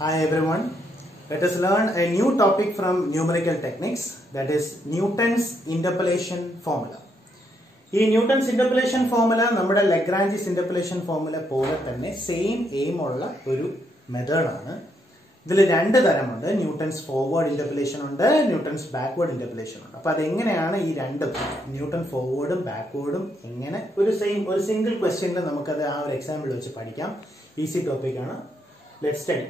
Hi everyone. Let us learn a new topic from numerical techniques, that is Newton's interpolation formula. ഈ Newton's interpolation formula നമ്മുടെ ലഗ്രാഞ്ചിസ് interpolation formula പോലെ തന്നെ same aim ഉള്ള ഒരു മെത്തേഡാണ്. ഇതിൽ രണ്ട് തരമുണ്ട്. ന്യൂട്ടൺസ് ഫോർവേഡ് ഇന്റർപോളേഷൻ ഉണ്ട്, ന്യൂട്ടൺസ് ബാക്ക്വേർഡ് ഇന്റർപോളേഷൻ ഉണ്ട്. അപ്പോൾ അതെങ്ങനെയാണ് ഈ രണ്ടും ന്യൂട്ടൺ ഫോർവേഡും ബാക്ക്വേർഡും എങ്ങനെ ഒരു സിംഗിൾ ക്വസ്റ്റ്യനിൽ നമുക്കത് ആ ഒരു എക്സാമ്പിൾ വെച്ച് പഠിക്കാം. ഈസി ടോപ്പിക്കാണ്. Let's study.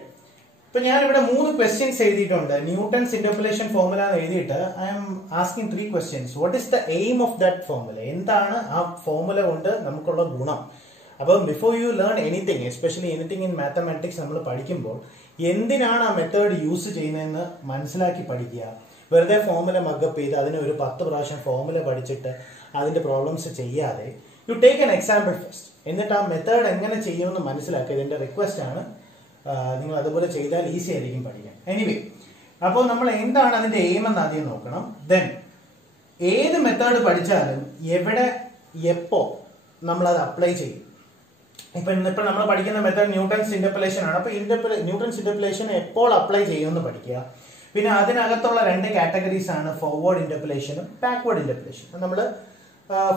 ഇപ്പൊ ഞാനിവിടെ 3 ക്വസ്റ്റ്യൻസ് എഴുതിയിട്ടുണ്ട്. ന്യൂട്ടൺസ് ഇന്റർപോളേഷൻ ഫോർമുല എന്ന് എഴുതിയിട്ട് I M asking 3 questions. What is the aim of that formula? എന്താണ് ആ ഫോർമുല കൊണ്ട് നമുക്കുള്ള ഗുണം? അപ്പം before you learn anything, especially anything in mathematics നമ്മൾ പഠിക്കുമ്പോൾ എന്തിനാണ് ആ മെത്തേഡ് യൂസ് ചെയ്യുന്നതെന്ന് മനസ്സിലാക്കി പഠിക്കുക. വെറുതെ ഫോർമുല മഗപ്പ് ചെയ്ത് അതിന് ഒരു 10 പ്രാവശ്യം ഫോർമുല പഠിച്ചിട്ട് അതിന്റെ പ്രോബ്ലംസ് ചെയ്യാതെ you take an example first. എന്നിട്ട് ആ മെത്തേഡ് എങ്ങനെ ചെയ്യുമെന്ന് മനസ്സിലാക്കുക. ഇതിന്റെ റിക്വസ്റ്റ് ആണ്. നിങ്ങൾ അതുപോലെ ചെയ്താൽ ഈസി ആയിരിക്കും പഠിക്കാൻ. എനിവേ, അപ്പോൾ നമ്മൾ എന്താണ് അതിന്റെ എയിം എന്ന് ആദ്യം നോക്കണം. ദെൻ ഏത് മെത്തേഡ് പഠിച്ചാലും എവിടെ എപ്പോ നമ്മൾ അത് അപ്ലൈ ചെയ്യും. ഇപ്പൊ നമ്മൾ പഠിക്കുന്ന മെത്തേഡ് ന്യൂട്ടൺസ് ഇന്റർപോളേഷൻ ആണ്. അപ്പൊ ന്യൂട്ടൺസ് ഇന്റർപോളേഷൻ എപ്പോൾ അപ്ലൈ ചെയ്യുമെന്ന് പഠിക്കുക. പിന്നെ അതിനകത്തുള്ള 2 കാറ്റഗറീസ് ആണ് ഫോർവേഡ് ഇന്റർപോളേഷനും ബാക്ക്വേർഡ് ഇന്റർപോളേഷൻ. നമ്മൾ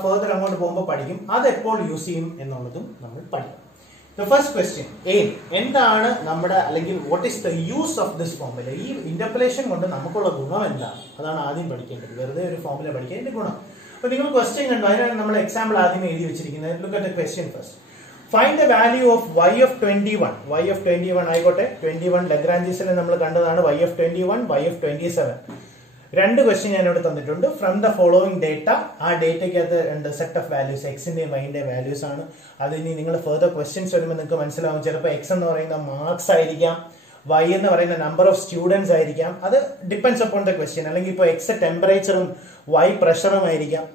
ഫർദർ അങ്ങോട്ട് പോകുമ്പോൾ പഠിക്കും. അത് എപ്പോൾ യൂസ് ചെയ്യും എന്നുള്ളതും നമ്മൾ പഠിക്കും. The first question, aim. എന്താണ് നമ്മുടെ, അല്ലെങ്കിൽ what is the use of this formula? ഈ ഇന്റർപോളേഷൻ കൊണ്ട് നമുക്കുള്ള ഗുണം എന്താണ്? അതാണ് ആദ്യം പഠിക്കേണ്ടത്. വെറുതെ ഒരു ഫോർമുല പഠിക്കേണ്ട ഗുണം. അപ്പോൾ നിങ്ങൾ ക്വസ്റ്റ്യൻ കണ്ടു, അതിനാണ് നമ്മൾ എക്സാമ്പിൾ ആദ്യം എഴുതി വെച്ചിരിക്കുന്നത്. Look at the question first. Find the value of y of 21. y of 21 ആയിക്കോട്ടെ. 21 ലഗ്രാഞ്ചിസിൽ നമ്മൾ കണ്ടതാണ്. y of 21, y of 27. 2 question ഞാൻ ഇവിടെ തന്നിട്ടുണ്ട്. From the following data. ആ ഡേറ്റയ്ക്കകത്ത് 2 സെറ്റ് ഓഫ് വാല്യൂസ്, എക്സിന്റെയും വൈന്റെയും വാല്യൂസ് ആണ്. അത് ഇനി നിങ്ങൾ ഫർദർ ക്വസ്റ്റ്യൻസ് വരുമ്പോൾ നിങ്ങൾക്ക് മനസ്സിലാവും. ചിലപ്പോൾ എക്സ് എന്ന് പറയുന്ന മാർക്സ് ആയിരിക്കാം, വൈ എന്ന് പറയുന്ന നമ്പർ ഓഫ് സ്റ്റുഡൻസ് ആയിരിക്കാം. അത് ഡിപ്പെൻഡ്സ് അപ്പോൺ ദ ക്വസ്റ്റ്യൻ. അല്ലെങ്കിൽ ഇപ്പോൾ എക്സ് ടെമ്പറേച്ചറും വൈ പ്രഷറും ആയിരിക്കാം.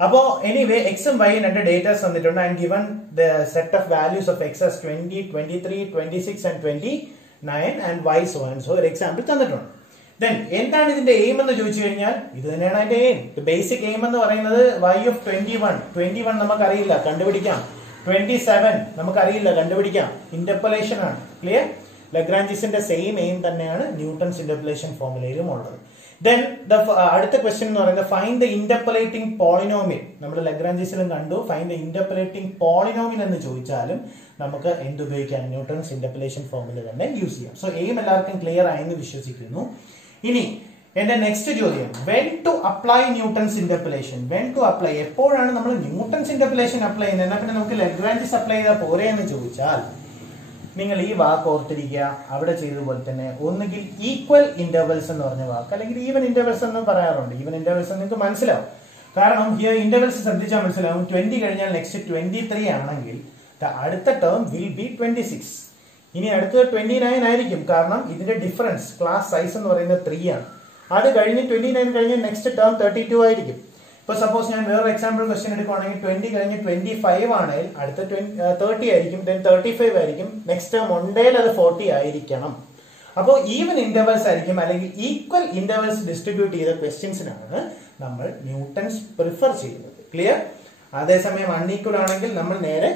അപ്പോൾ എനിവേ എക്സും വൈയും 2 ഡേറ്റാസ് തന്നിട്ടുണ്ട്. And given the set of values of x 20, 23, 26 and 29 and y so and so ഒരു എക്സാമ്പിൾ തന്നിട്ടുണ്ട്. ദെൻ എന്താണ് ഇതിന്റെ എയിം എന്ന് ചോദിച്ചു കഴിഞ്ഞാൽ ഇത് തന്നെയാണ് അതിന്റെ എയിം. ബേസിക് എയിം എന്ന് പറയുന്നത് y of 21 നമുക്കറിയില്ല, കണ്ടുപിടിക്കാം. 27 നമുക്കറിയില്ല, കണ്ടുപിടിക്കാം. ഇന്റർപോളേഷൻ ആണ്. ക്ലിയർ? ലഗ്രാഞ്ചിസിന്റെ സെയിം എയിം തന്നെയാണ് ന്യൂട്ടൺസ് ഇന്റർപോളേഷൻ ഫോർമുലയിലും ഉള്ളത്. ദെൻ അടുത്ത ക്വസ്റ്റ്യൻ എന്ന് പറയുന്നത് ഫൈൻഡ് ദ ഇന്റർപോളേറ്റിംഗ് പോളിനോമിയൽ. നമ്മൾ ലഗ്രാഞ്ചിസിലും കണ്ടു. ഫൈൻഡ് ദ ഇന്റർപോളേറ്റിംഗ് പോളിനോമിയൽ എന്ന് ചോദിച്ചാലും നമുക്ക് എന്തുപയോഗിക്കാം? ന്യൂട്ടൺസ് ഇന്റർപോളേഷൻ ഫോർമുല തന്നെ യൂസ് ചെയ്യാം. സോ എയിം എല്ലാവർക്കും ക്ലിയർ ആയെന്ന് വിശ്വസിക്കുന്നു. ഇനി എന്റെ നെക്സ്റ്റ് ചോദ്യം, when to apply Newton's interpolation. When to apply, എപ്പോഴാണ് നമ്മൾ ന്യൂട്ടൺസ് ഇന്റർപോളേഷൻ അപ്ലൈ ചെയ്യുന്നത്? എന്നാൽ പിന്നെ നമുക്ക് ലഗ്രാഞ്ചിസ് അപ്ലൈ ചെയ്താൽ പോരെ എന്ന് ചോദിച്ചാൽ നിങ്ങൾ ഈ വാക്ക് ഓർത്തിരിക്കുക. അവിടെ ചെയ്തതുപോലെ തന്നെ ഒന്നുകിൽ ഈക്വൽ ഇന്റർവെൽസ് എന്ന് പറഞ്ഞ വാക്ക്, അല്ലെങ്കിൽ ഈവൻ ഇന്റർവെൽസ് എന്ന് പറയാറുണ്ട്. ഈവൻ ഇന്റർവെൽസ് നിങ്ങൾക്ക് മനസ്സിലാവും. കാരണം ഈ ഇന്റർവെൽസ് ശ്രദ്ധിച്ചാൽ മനസ്സിലാവും. 20 കഴിഞ്ഞാൽ നെക്സ്റ്റ് 23 ആണെങ്കിൽ അടുത്ത ടേം വിൽ ബി 26. ഇനി അടുത്തത് 29 ആയിരിക്കും. കാരണം ഇതിന്റെ ഡിഫറൻസ് ക്ലാസ് സൈസ് എന്ന് പറയുന്നത് 3 ആണ്. അത് കഴിഞ്ഞ് 29 കഴിഞ്ഞ് നെക്സ്റ്റ് ടേം 32 ആയിരിക്കും. ഇപ്പൊ സപ്പോസ് ഞാൻ വേറൊരു എക്സാമ്പിൾ ക്വസ്റ്റ്യൻ എടുക്കുവാണെങ്കിൽ 20 കഴിഞ്ഞ് 25 ആണെങ്കിൽ അടുത്ത 30 ആയിരിക്കും, ദെൻ 35 ആയിരിക്കും. നെക്സ്റ്റ് ടേം ഉണ്ടേൽ അത് 40 ആയിരിക്കണം. അപ്പോൾ ഈവൻ ഇന്റർവെൽസ് ആയിരിക്കും, അല്ലെങ്കിൽ ഈക്വൽ ഇന്റർവെൽസ് ഡിസ്ട്രിബ്യൂട്ട് ചെയ്ത ക്വസ്റ്റ്യൻസിനാണ് നമ്മൾ ന്യൂട്ടൺസ് പ്രിഫർ ചെയ്യുന്നത്. ക്ലിയർ? അതേസമയം അൺഈക്വൽ ആണെങ്കിൽ നമ്മൾ നേരെ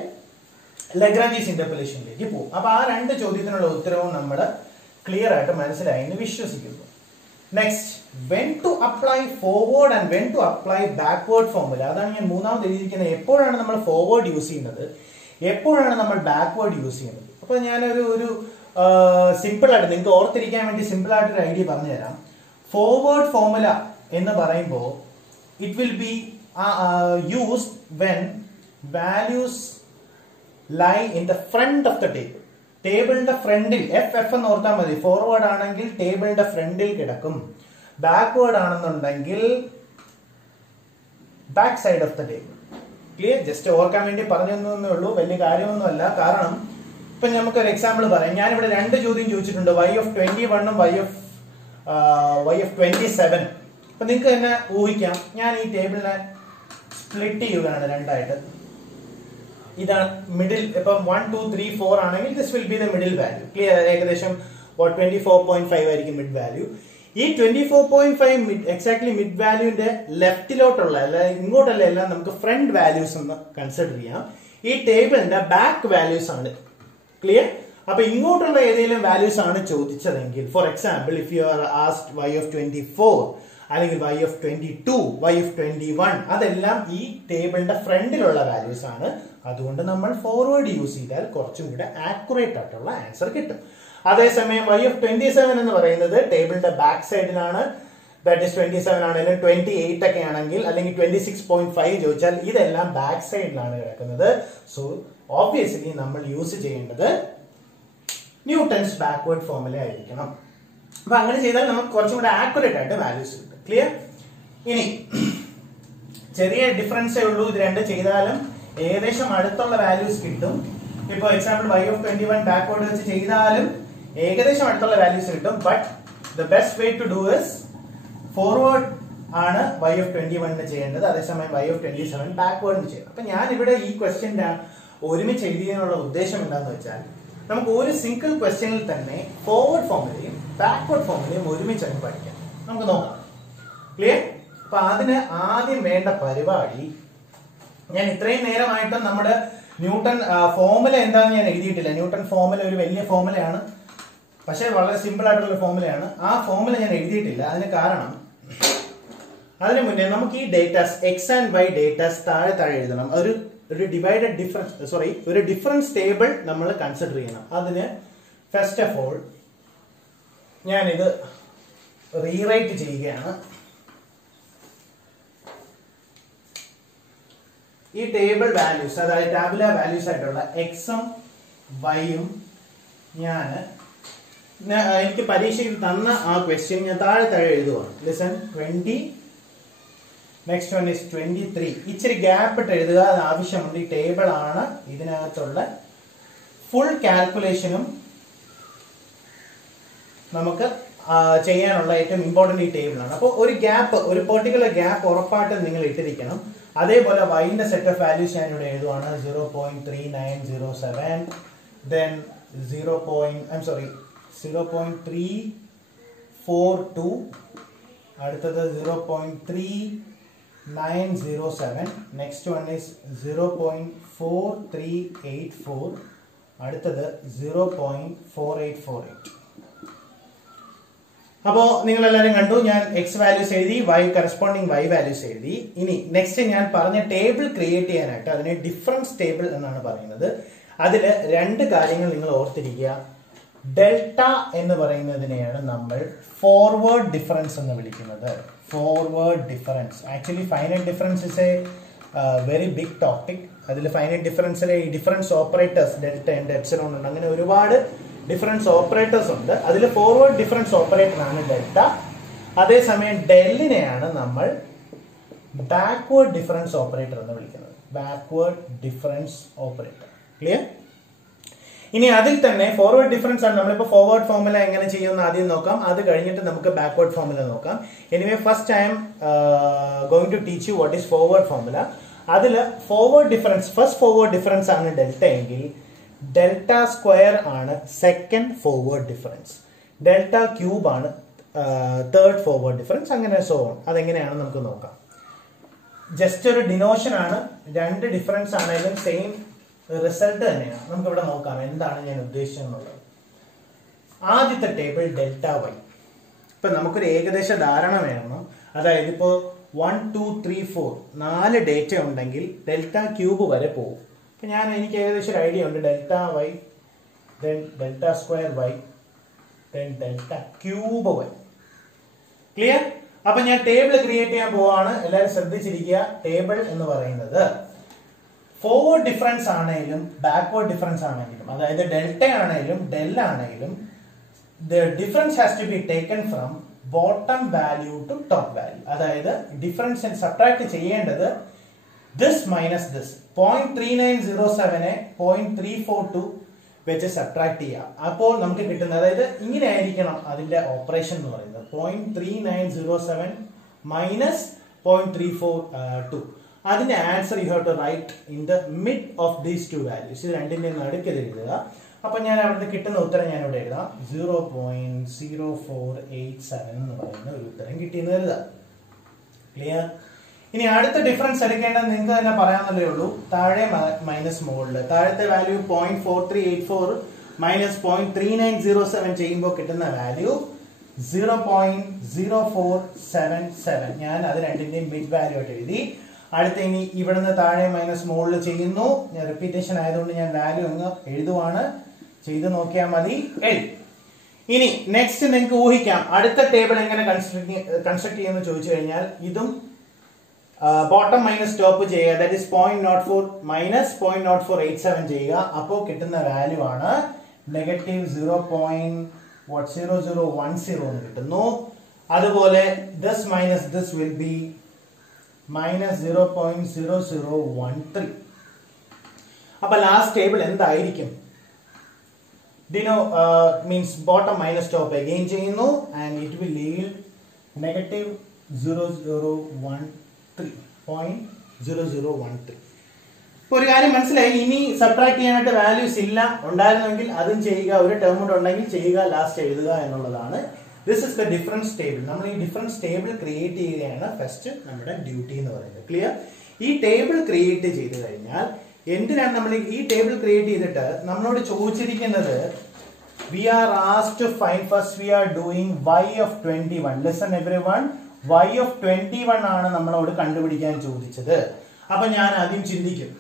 ലഗ്രാഞ്ചീസ് ഇന്റർപോളേഷനിലേക്ക് പോകും. അപ്പൊ ആ 2 ചോദ്യത്തിനുള്ള ഉത്തരവും നമ്മൾ ക്ലിയർ ആയിട്ട് മനസ്സിലായി എന്ന് വിശ്വസിക്കുന്നു. Next, when to apply forward and when to apply backward formula. അതാണ് ഞാൻ മൂന്നാമത് എഴുതിയിരിക്കുന്നത്. എപ്പോഴാണ് നമ്മൾ ഫോർവേഡ് യൂസ് ചെയ്യുന്നത്, എപ്പോഴാണ് നമ്മൾ ബാക്ക്വേർഡ് യൂസ് ചെയ്യുന്നത്? അപ്പൊ ഞാനൊരു സിമ്പിൾ ആയിട്ട് നിങ്ങൾക്ക് ഓർത്തിരിക്കാൻ വേണ്ടി സിമ്പിൾ ആയിട്ടൊരു ഐഡിയ പറഞ്ഞു തരാം. ഫോർവേഡ് ഫോർമുല എന്ന് പറയുമ്പോൾ it will be used when values lie in the front of the table. ടേബിളിന്റെ ഫ്രണ്ടിൽ എഫ് എന്ന് ഓർത്താൽ മതി. ഫോർവേഡ് ആണെങ്കിൽ ടേബിളിന്റെ ഫ്രണ്ടിൽ കിടക്കും. ബാക്ക്വേർഡ് ആണെന്നുണ്ടെങ്കിൽ back side of the table. Clear? Just ഓർക്കാൻ വേണ്ടി പറഞ്ഞു തന്നേ ഉള്ളൂ, വലിയ കാര്യമൊന്നുമല്ല. കാരണം ഇപ്പൊ നമുക്കൊരു എക്സാമ്പിൾ പറയാം. ഞാനിവിടെ 2 ചോദ്യം ചോദിച്ചിട്ടുണ്ട്, y of 21 y of 27. അപ്പൊ നിങ്ങൾക്ക് തന്നെ ഊഹിക്കാം, ഞാൻ ഈ ടേബിളിനെ സ്പ്ലിറ്റ് ചെയ്യുകയാണ് 2 ആയിട്ട്. ഇതാണ് മിഡിൽ. ഇപ്പം 1, 2, 3, 4 ആണെങ്കിൽ this will be the middle value. Clear? ഏകദേശം 24.5 ആയിരിക്കും മിഡ് വാല്യൂ. ഈ 24.5 എക്സാക്ട്ലി മിഡ് വാല്യൂന്റെ ലെഫ്റ്റിലോട്ടുള്ള, അല്ല ഇങ്ങോട്ടല്ല, എല്ലാം നമുക്ക് ഫ്രണ്ട് വാല്യൂസ് എന്ന് കൺസിഡർ ചെയ്യാം. ഈ ടേബിളിന്റെ ബാക്ക് വാല്യൂസ് ആണ്. ക്ലിയർ? അപ്പൊ ഇങ്ങോട്ടുള്ള ഏതെങ്കിലും വാല്യൂസ് ആണ് ചോദിച്ചതെങ്കിൽ, for example if you are asked y of 24 അല്ലെങ്കിൽ y of 22, y of 21, അതെല്ലാം ഈ ടേബിളിന്റെ ഫ്രണ്ടിലുള്ള വാല്യൂസ് ആണ്. അതുകൊണ്ട് നമ്മൾ ഫോർവേഡ് യൂസ് ചെയ്താൽ കുറച്ചും കൂടെ ആക്യുറേറ്റ് ആയിട്ടുള്ള ആൻസർ കിട്ടും. അതേസമയം y of 27 എന്ന് പറയുന്നത് ടേബിളിന്റെ ബാക്ക് സൈഡിലാണ്. ദാറ്റ് ഈസ് 27 ആണെങ്കിലും 28 ഒക്കെ ആണെങ്കിൽ അല്ലെങ്കിൽ 26.5 ചോദിച്ചാൽ ഇതെല്ലാം ബാക്ക് സൈഡിലാണ് കിടക്കുന്നത്. സോ ഓബ്വിയസ്ലി നമ്മൾ യൂസ് ചെയ്യേണ്ടത് ന്യൂട്ടൺസ് ബാക്ക്വേർഡ് ഫോർമുല ആയിരിക്കണം. അപ്പൊ അങ്ങനെ ചെയ്താൽ നമുക്ക് കുറച്ചും കൂടെ ആക്യുറേറ്റ് ആയിട്ട് വാല്യൂസ് കിട്ടും. ക്ലിയർ? ഇനി ചെറിയ ഡിഫറൻസേ ഉള്ളൂ, ഇത് രണ്ട് ചെയ്താലും ഏകദേശം അടുത്തുള്ള വാല്യൂസ് കിട്ടും. ഇപ്പൊ എക്സാമ്പിൾ y of 21 ബാക്ക്വേർഡ് വെച്ച് ചെയ്താലും ഏകദേശം അടുത്തുള്ള വാല്യൂസ് കിട്ടും. But the best way to do is forward ആണ് y of 21 ചെയ്യേണ്ടത്, അതേസമയം y of 27 ബാക്ക്വേർഡ് ചെയ്യണം. അപ്പൊ ഞാൻ ഇവിടെ ഈ ക്വസ്റ്റ്യൻ ഒരുമിച്ച് എഴുതിയതിനുള്ള ഉദ്ദേശം എന്താണെന്ന് വെച്ചാൽ നമുക്ക് ഒരു സിംഗിൾ ക്വസ്റ്റ്യനിൽ തന്നെ ഫോർവേഡ് ഫോർമുലയും ബാക്ക്വേർഡ് ഫോർമുലയും ഒരുമിച്ച് അങ്ങ് പഠിക്കാം. നമുക്ക് നോക്കാം. ക്ലിയർ? അപ്പൊ അതിന് ആദ്യം വേണ്ട പരിപാടി, ഞാൻ ഇത്രയും നേരമായിട്ടും നമ്മുടെ ന്യൂട്ടൺ ഫോർമുല എന്താണെന്ന് ഞാൻ എഴുതിയിട്ടില്ല. ന്യൂട്ടൺ ഫോർമുല ഒരു വലിയ ഫോർമുലയാണ്, പക്ഷെ വളരെ സിമ്പിൾ ആയിട്ടുള്ള ഫോർമുലയാണ്. ആ ഫോർമുല ഞാൻ എഴുതിയിട്ടില്ല. അതിന് കാരണം അതിന് മുന്നേ നമുക്ക് ഈ datas x and y datas താഴെ താഴെ എഴുതണം. ഒരു ഡിവൈഡഡ് ഡിഫറൻസ് ഒരു ഡിഫറൻസ് ടേബിൾ നമ്മൾ കൺസിഡർ ചെയ്യണം. അതിന് ഫസ്റ്റ് ഓഫ് ഓൾ ഞാനിത് റീറൈറ്റ് ചെയ്യുകയാണ്. ഈ ടേബിൾ വാല്യൂസ്, അതായത് ടാബുലാർ വാല്യൂസ് ആയിട്ടുള്ള എക്സും വൈയും എനിക്ക് പരീക്ഷയിൽ തന്ന ആ ക്വസ്റ്റ്യൻ ഞാൻ താഴെ താഴെ എഴുതുവാണ്. Listen, 20, next one is 23. ഇച്ചിരി ഗ്യാപ്പ് ഇട്ട് എഴുതുക, അത് ആവശ്യമുണ്ട്. ഈ ടേബിൾ ആണ് ഇതിനകത്തുള്ള ഫുൾ കാൽക്കുലേഷനും നമുക്ക് ചെയ്യാനുള്ള ഏറ്റവും ഇമ്പോർട്ടന്റ് ഈ ടേബിൾ ആണ്. അപ്പോൾ ഒരു പെർട്ടിക്കുലർ ഗ്യാപ്പ് ഉറപ്പായിട്ടും നിങ്ങൾ ഇട്ടിരിക്കണം. അതേപോലെ വൈന്റെ സെറ്റ് ഓഫ് വാല്യൂസ് ഞാൻ ഇവിടെ എഴുതുവാണ്. 0.3907, then 0.342, അടുത്തത് 0.3907, നെക്സ്റ്റ് വൺ ഈസ് 0.4384, അടുത്തത് 0.4848. അപ്പോ നിങ്ങൾ എല്ലാവരും കണ്ടു, ഞാൻ എക്സ് വാല്യൂസ് എഴുതി, വൈ കറസ്പോണ്ടിങ് വൈ വാല്യൂസ് എഴുതി. ഇനി നെക്സ്റ്റ് ഞാൻ പറഞ്ഞ ടേബിൾ ക്രിയേറ്റ് ചെയ്യാനായിട്ട് അതിനെ ഡിഫറൻസ് ടേബിൾ എന്നാണ് പറയുന്നത്. അതിൽ രണ്ട് കാര്യങ്ങൾ നിങ്ങൾ ഓർത്തിരിക്കുക. ഡെൽറ്റ എന്ന് പറയുന്നതിനെയാണ് നമ്മൾ ഫോർവേഡ് ഡിഫറൻസ് എന്ന് വിളിക്കുന്നത്. Forward difference actually finite difference is a very big topic. അതിൽ ഫൈനൈറ്റ് ഡിഫറൻസിലെ ഈ ഡിഫറൻസ് ഓപ്പറേറ്റേഴ്സ് ഡെൽറ്റ ഉണ്ട്, എപ്സിലോൺ ഉണ്ട്, അങ്ങനെ ഒരുപാട് ഡിഫറൻസ് ഓപ്പറേറ്റേഴ്സ് ഉണ്ട്. അതിൽ ഫോർവേഡ് ഡിഫറൻസ് ഓപ്പറേറ്റർ ആണ് ഡെൽറ്റ. അതേസമയം ഡെല്ലിനെയാണ് നമ്മൾ ബാക്ക്വേർഡ് ഡിഫറൻസ് ഓപ്പറേറ്റർ എന്ന് വിളിക്കുന്നത്. Backward difference operator. ക്ലിയർ? ഇനി അതിൽ തന്നെ ഫോർവേഡ് ഡിഫറൻസ് ആണ്. നമ്മളിപ്പോൾ ഫോർവേഡ് ഫോർമുല എങ്ങനെ ചെയ്യുമെന്ന് ആദ്യം നോക്കാം, അത് കഴിഞ്ഞിട്ട് നമുക്ക് ബാക്ക്വേർഡ് ഫോർമുല നോക്കാം. Anyway first I'm going to teach you what is forward formula. അതിൽ forward difference, first forward difference ആണ് ഡെൽറ്റ എങ്കിൽ ഡെൽറ്റ സ്ക്വയർ ആണ് second forward difference, delta cube ആണ് തേർഡ് ഫോർവേഡ് ഡിഫറൻസ്, അങ്ങനെ സോ ഓൺ. അതെങ്ങനെയാണ് നമുക്ക് നോക്കാം. ജസ്റ്റ് ഒരു ഡിനോഷൻ ആണ്, രണ്ട് ഡിഫറൻസ് ആണെങ്കിലും സെയിം റിസൾട്ട് തന്നെയാണ്. നമുക്ക് ഇവിടെ നോക്കാം എന്താണ് ഞാൻ ഉദ്ദേശിച്ചെന്നുള്ളത്. ആദ്യത്തെ ടേബിൾ ഡെൽറ്റ വൈ. ഇപ്പൊ നമുക്കൊരു ഏകദേശ ധാരണ വേണം. അതായത് ഇപ്പോൾ 1, 2, 3, 4 4 ഡേറ്റ ഉണ്ടെങ്കിൽ ഡെൽറ്റ ക്യൂബ് വരെ പോകും. അപ്പൊ എനിക്ക് ഏകദേശം ഒരു ഐഡിയ ഉണ്ട്. Delta y, then delta square y, then delta cube y. Clear? അപ്പൊ ഞാൻ ടേബിൾ ക്രിയേറ്റ് ചെയ്യാൻ പോവാണ്. എല്ലാവരും ശ്രദ്ധിച്ചിരിക്കുക. ടേബിൾ എന്ന് പറയുന്നത് ഫോർവേഡ് ഡിഫറൻസ് ആണെങ്കിലും ബാക്ക്വേർഡ് ഡിഫറൻസ് ആണെങ്കിലും, അതായത് ഡെൽറ്റ ആണെങ്കിലും ഡെൽ ആണെങ്കിലും, the difference has to be taken from bottom value to top value. അതായത് ഡിഫറൻസ് സബ്ട്രാക്ട് ചെയ്യേണ്ടത് ദിസ് മൈനസ് ദിസ്. 0.3907 0.342 വെച്ച് സബ്ട്രാക്ട് ചെയ്യാം. അപ്പോൾ നമുക്ക് കിട്ടുന്നത്, അതായത് ഇങ്ങനെ ആയിരിക്കണം അതിന്റെ ഓപ്പറേഷൻ എന്ന് പറയുന്നത്. 0.3907 മൈനസ് 0.342. അതിന്റെ answer you have to write in the mid of these two values. ഇത് രണ്ടിന്റെ നടുക്ക് എഴുതുക. അപ്പൊ ഞാൻ അവിടുന്ന് കിട്ടുന്ന ഉത്തരം ഞാൻ ഇവിടെ എഴുതാം. 0.0487 എന്ന് പറയുന്ന ഒരു ഉത്തരം കിട്ടിയെന്ന് എഴുതാം. ക്ലിയർ? ഇനി അടുത്ത ഡിഫറൻസ് എടുക്കേണ്ടത് നിങ്ങൾക്ക് തന്നെ പറയാവുന്നതേ ഉള്ളൂ. താഴെ മൈനസ് മുകളിൽ. താഴത്തെ വാല്യൂ 0.4384 മൈനസ് 0.3907 ചെയ്യുമ്പോൾ കിട്ടുന്ന വാല്യൂ 0.0477. ഞാൻ അത് രണ്ടിന്റെയും മിഡ് വാല്യൂ ആയിട്ട് എഴുതി. അടുത്ത ഇനി ഇവിടുന്ന് താഴെ മൈനസ് മുകളിൽ ചെയ്യുന്നു. ഞാൻ റിപ്പീറ്റേഷൻ ആയതുകൊണ്ട് ഞാൻ വാല്യൂ അങ്ങ് എഴുതുവാണ്. ചെയ്ത് നോക്കിയാൽ മതി. ഇനി നെക്സ്റ്റ് നിങ്ങൾക്ക് ഊഹിക്കാം അടുത്ത ടേബിൾ എങ്ങനെ കൺസ്ട്രക്ട് ചെയ്യുമെന്ന് ചോദിച്ചു കഴിഞ്ഞാൽ ഇതും ബോട്ടം മൈനസ് ടോപ്പ് ചെയ്യുക. ദാറ്റ് ഇസ് 0.04 മൈനസ് 0.0487 ചെയ്യുക. അപ്പോൾ കിട്ടുന്ന വാല്യൂ ആണ് നെഗറ്റീവ് 0.0010 എന്ന് കിട്ടുന്നു. അതുപോലെ this minus this will be minus 0.0013. അപ്പൊ ലാസ്റ്റ് ടേബിൾ എന്തായിരിക്കും? Means bottom minus top again ചെയ്യുന്നു and it will yield negative 0.0013. ഒരു കാര്യം മനസ്സിലായി. ഇനി സബ്ട്രാക്ട് ചെയ്യാനായിട്ട് വാല്യൂസ് ഇല്ല. ഉണ്ടായിരുന്നെങ്കിൽ അതും ചെയ്യുക, ഒരു ടേം കൂടെ ഉണ്ടെങ്കിൽ ചെയ്യുക, ലാസ്റ്റ് എഴുതുക എന്നുള്ളതാണ്. This is the difference table. നമ്മൾ ഈ ഡിഫറൻസ് ടേബിൾ ക്രിയേറ്റ് ചെയ്യുകയാണ് ഫസ്റ്റ് നമ്മുടെ ഡ്യൂട്ടി എന്ന് പറയുന്നത്. ക്ലിയർ? ഈ ടേബിൾ ക്രിയേറ്റ് ചെയ്ത് കഴിഞ്ഞാൽ എന്തിനാണ് നമ്മൾ ഈ ടേബിൾ ക്രിയേറ്റ് ചെയ്തിട്ട് നമ്മളോട് ചോദിച്ചിരിക്കുന്നത് we are asked to find, first we are doing y of 21. Listen everyone, y of 21 ആണ് നമ്മളോട് കണ്ടുപിടിക്കാൻ ചോദിച്ചത്. അപ്പൊ ഞാൻ ആദ്യം ചിന്തിക്കും